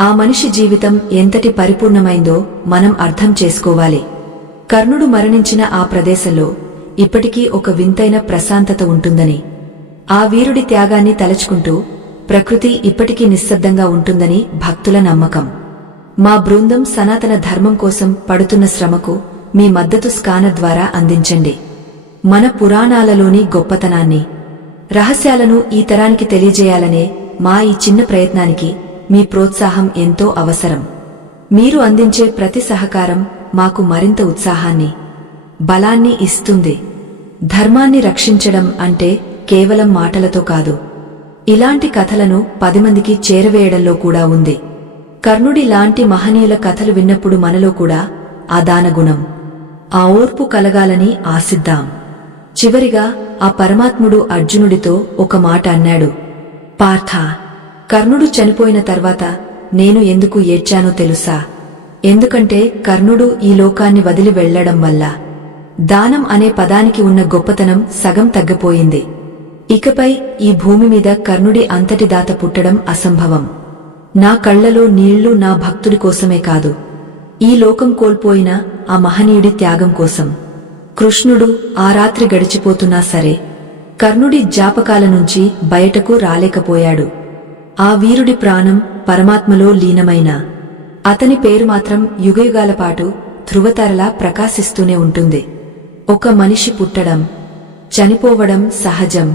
ఆ మనిషి జీవితం ఎంతటి పరిపూర్ణమైందో మనం అర్థం చేసుకోవాలి. కర్ణుడు మరణించిన ఆ ప్రదేశంలో ఇప్పటికీ ఒక వింతైన ప్రశాంతత ఉంటుందని, ఆ వీరుడి త్యాగాన్ని తలచుకుంటూ ప్రకృతి ఇప్పటికీ నిశ్శబ్దంగా ఉంటుందని భక్తుల నమ్మకం. మా బృందం సనాతన ధర్మం కోసం పడుతున్న శ్రమకు మీ మద్దతు స్కానర్ ద్వారా అందించండి. మన పురాణాలలోని గొప్పతనాన్ని, రహస్యాలను ఈ తరానికి తెలియజేయాలనే మా ఈ చిన్న ప్రయత్నానికి మీ ప్రోత్సాహం ఎంతో అవసరం. మీరు అందించే ప్రతి సహకారం మాకు మరింత ఉత్సాహాన్ని, బలాన్ని ఇస్తుంది. ధర్మాన్ని రక్షించడం అంటే కేవలం మాటలతో కాదు, ఇలాంటి కథలను 10 మందికి చేరవేయడంలో కూడా ఉంది. కర్ణుడి లాంటి మహనీయుల కథలు విన్నప్పుడు మనలో కూడా ఆ దానగుణం, ఆ ఓర్పు కలగాలని ఆశిద్దాం. చివరిగా ఆ పరమాత్ముడు అర్జునుడితో ఒక మాట అన్నాడు. పార్థ, కర్ణుడు చనిపోయిన తర్వాత నేను ఎందుకు ఏడ్చానో తెలుసా? ఎందుకంటే కర్ణుడు ఈ లోకాన్ని వదిలి వెళ్లడం వల్ల దానం అనే పదానికి ఉన్న గొప్పతనం సగం తగ్గిపోయింది. ఇకపై ఈ భూమి మీద కర్ణుడి అంతటి దాత పుట్టడం అసంభవం. నా కళ్లలో నీళ్లు నా భక్తుడి కోసమే కాదు, ఈ లోకం కోల్పోయిన ఆ మహనీయుడి త్యాగం కోసం. కృష్ణుడు ఆ రాత్రి గడిచిపోతున్నా సరే కర్ణుడి జ్ఞాపకాల నుంచి బయటకు రాలేకపోయాడు. ఆ వీరుడి ప్రాణం పరమాత్మలో లీనమైన అతని పేరు మాత్రం యుగయుగాల పాటు ధృవతారలా ప్రకాశిస్తూనే ఉంటుంది. ఒక మనిషి పుట్టడం, చనిపోవడం సహజం,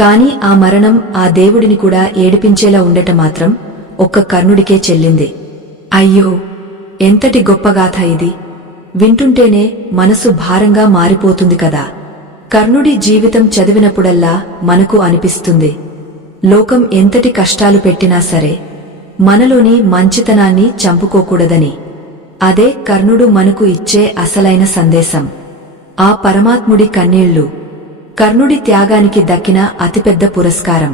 కాని ఆ మరణం ఆ దేవుడిని కూడా ఏడిపించేలా ఉండటం మాత్రం ఒక్క కర్ణుడికే చెల్లింది. అయ్యో, ఎంతటి గొప్పగాథ ఇది! వింటుంటేనే మనసు భారంగా మారిపోతుంది కదా. కర్ణుడి జీవితం చదివినప్పుడల్లా మనకు అనిపిస్తుంది, లోకం ఎంతటి కష్టాలు పెట్టినా సరే మనలోని మంచితనాన్ని చంపుకోకూడదని. అదే కర్ణుడు మనకు ఇచ్చే అసలైన సందేశం. ఆ పరమాత్ముడి కన్నీళ్లు కర్ణుడి త్యాగానికి దక్కిన అతిపెద్ద పురస్కారం.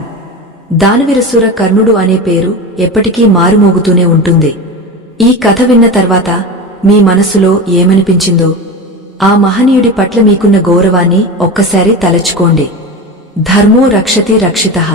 దానవీరశూర కర్ణుడు అనే పేరు ఎప్పటికీ మారుమోగుతూనే ఉంటుంది. ఈ కథ విన్న తర్వాత మీ మనసులో ఏమనిపించిందో, ఆ మహనీయుడి పట్ల మీకున్న గౌరవాన్ని ఒక్కసారి తలచుకోండి. ధర్మో రక్షతి రక్షితః.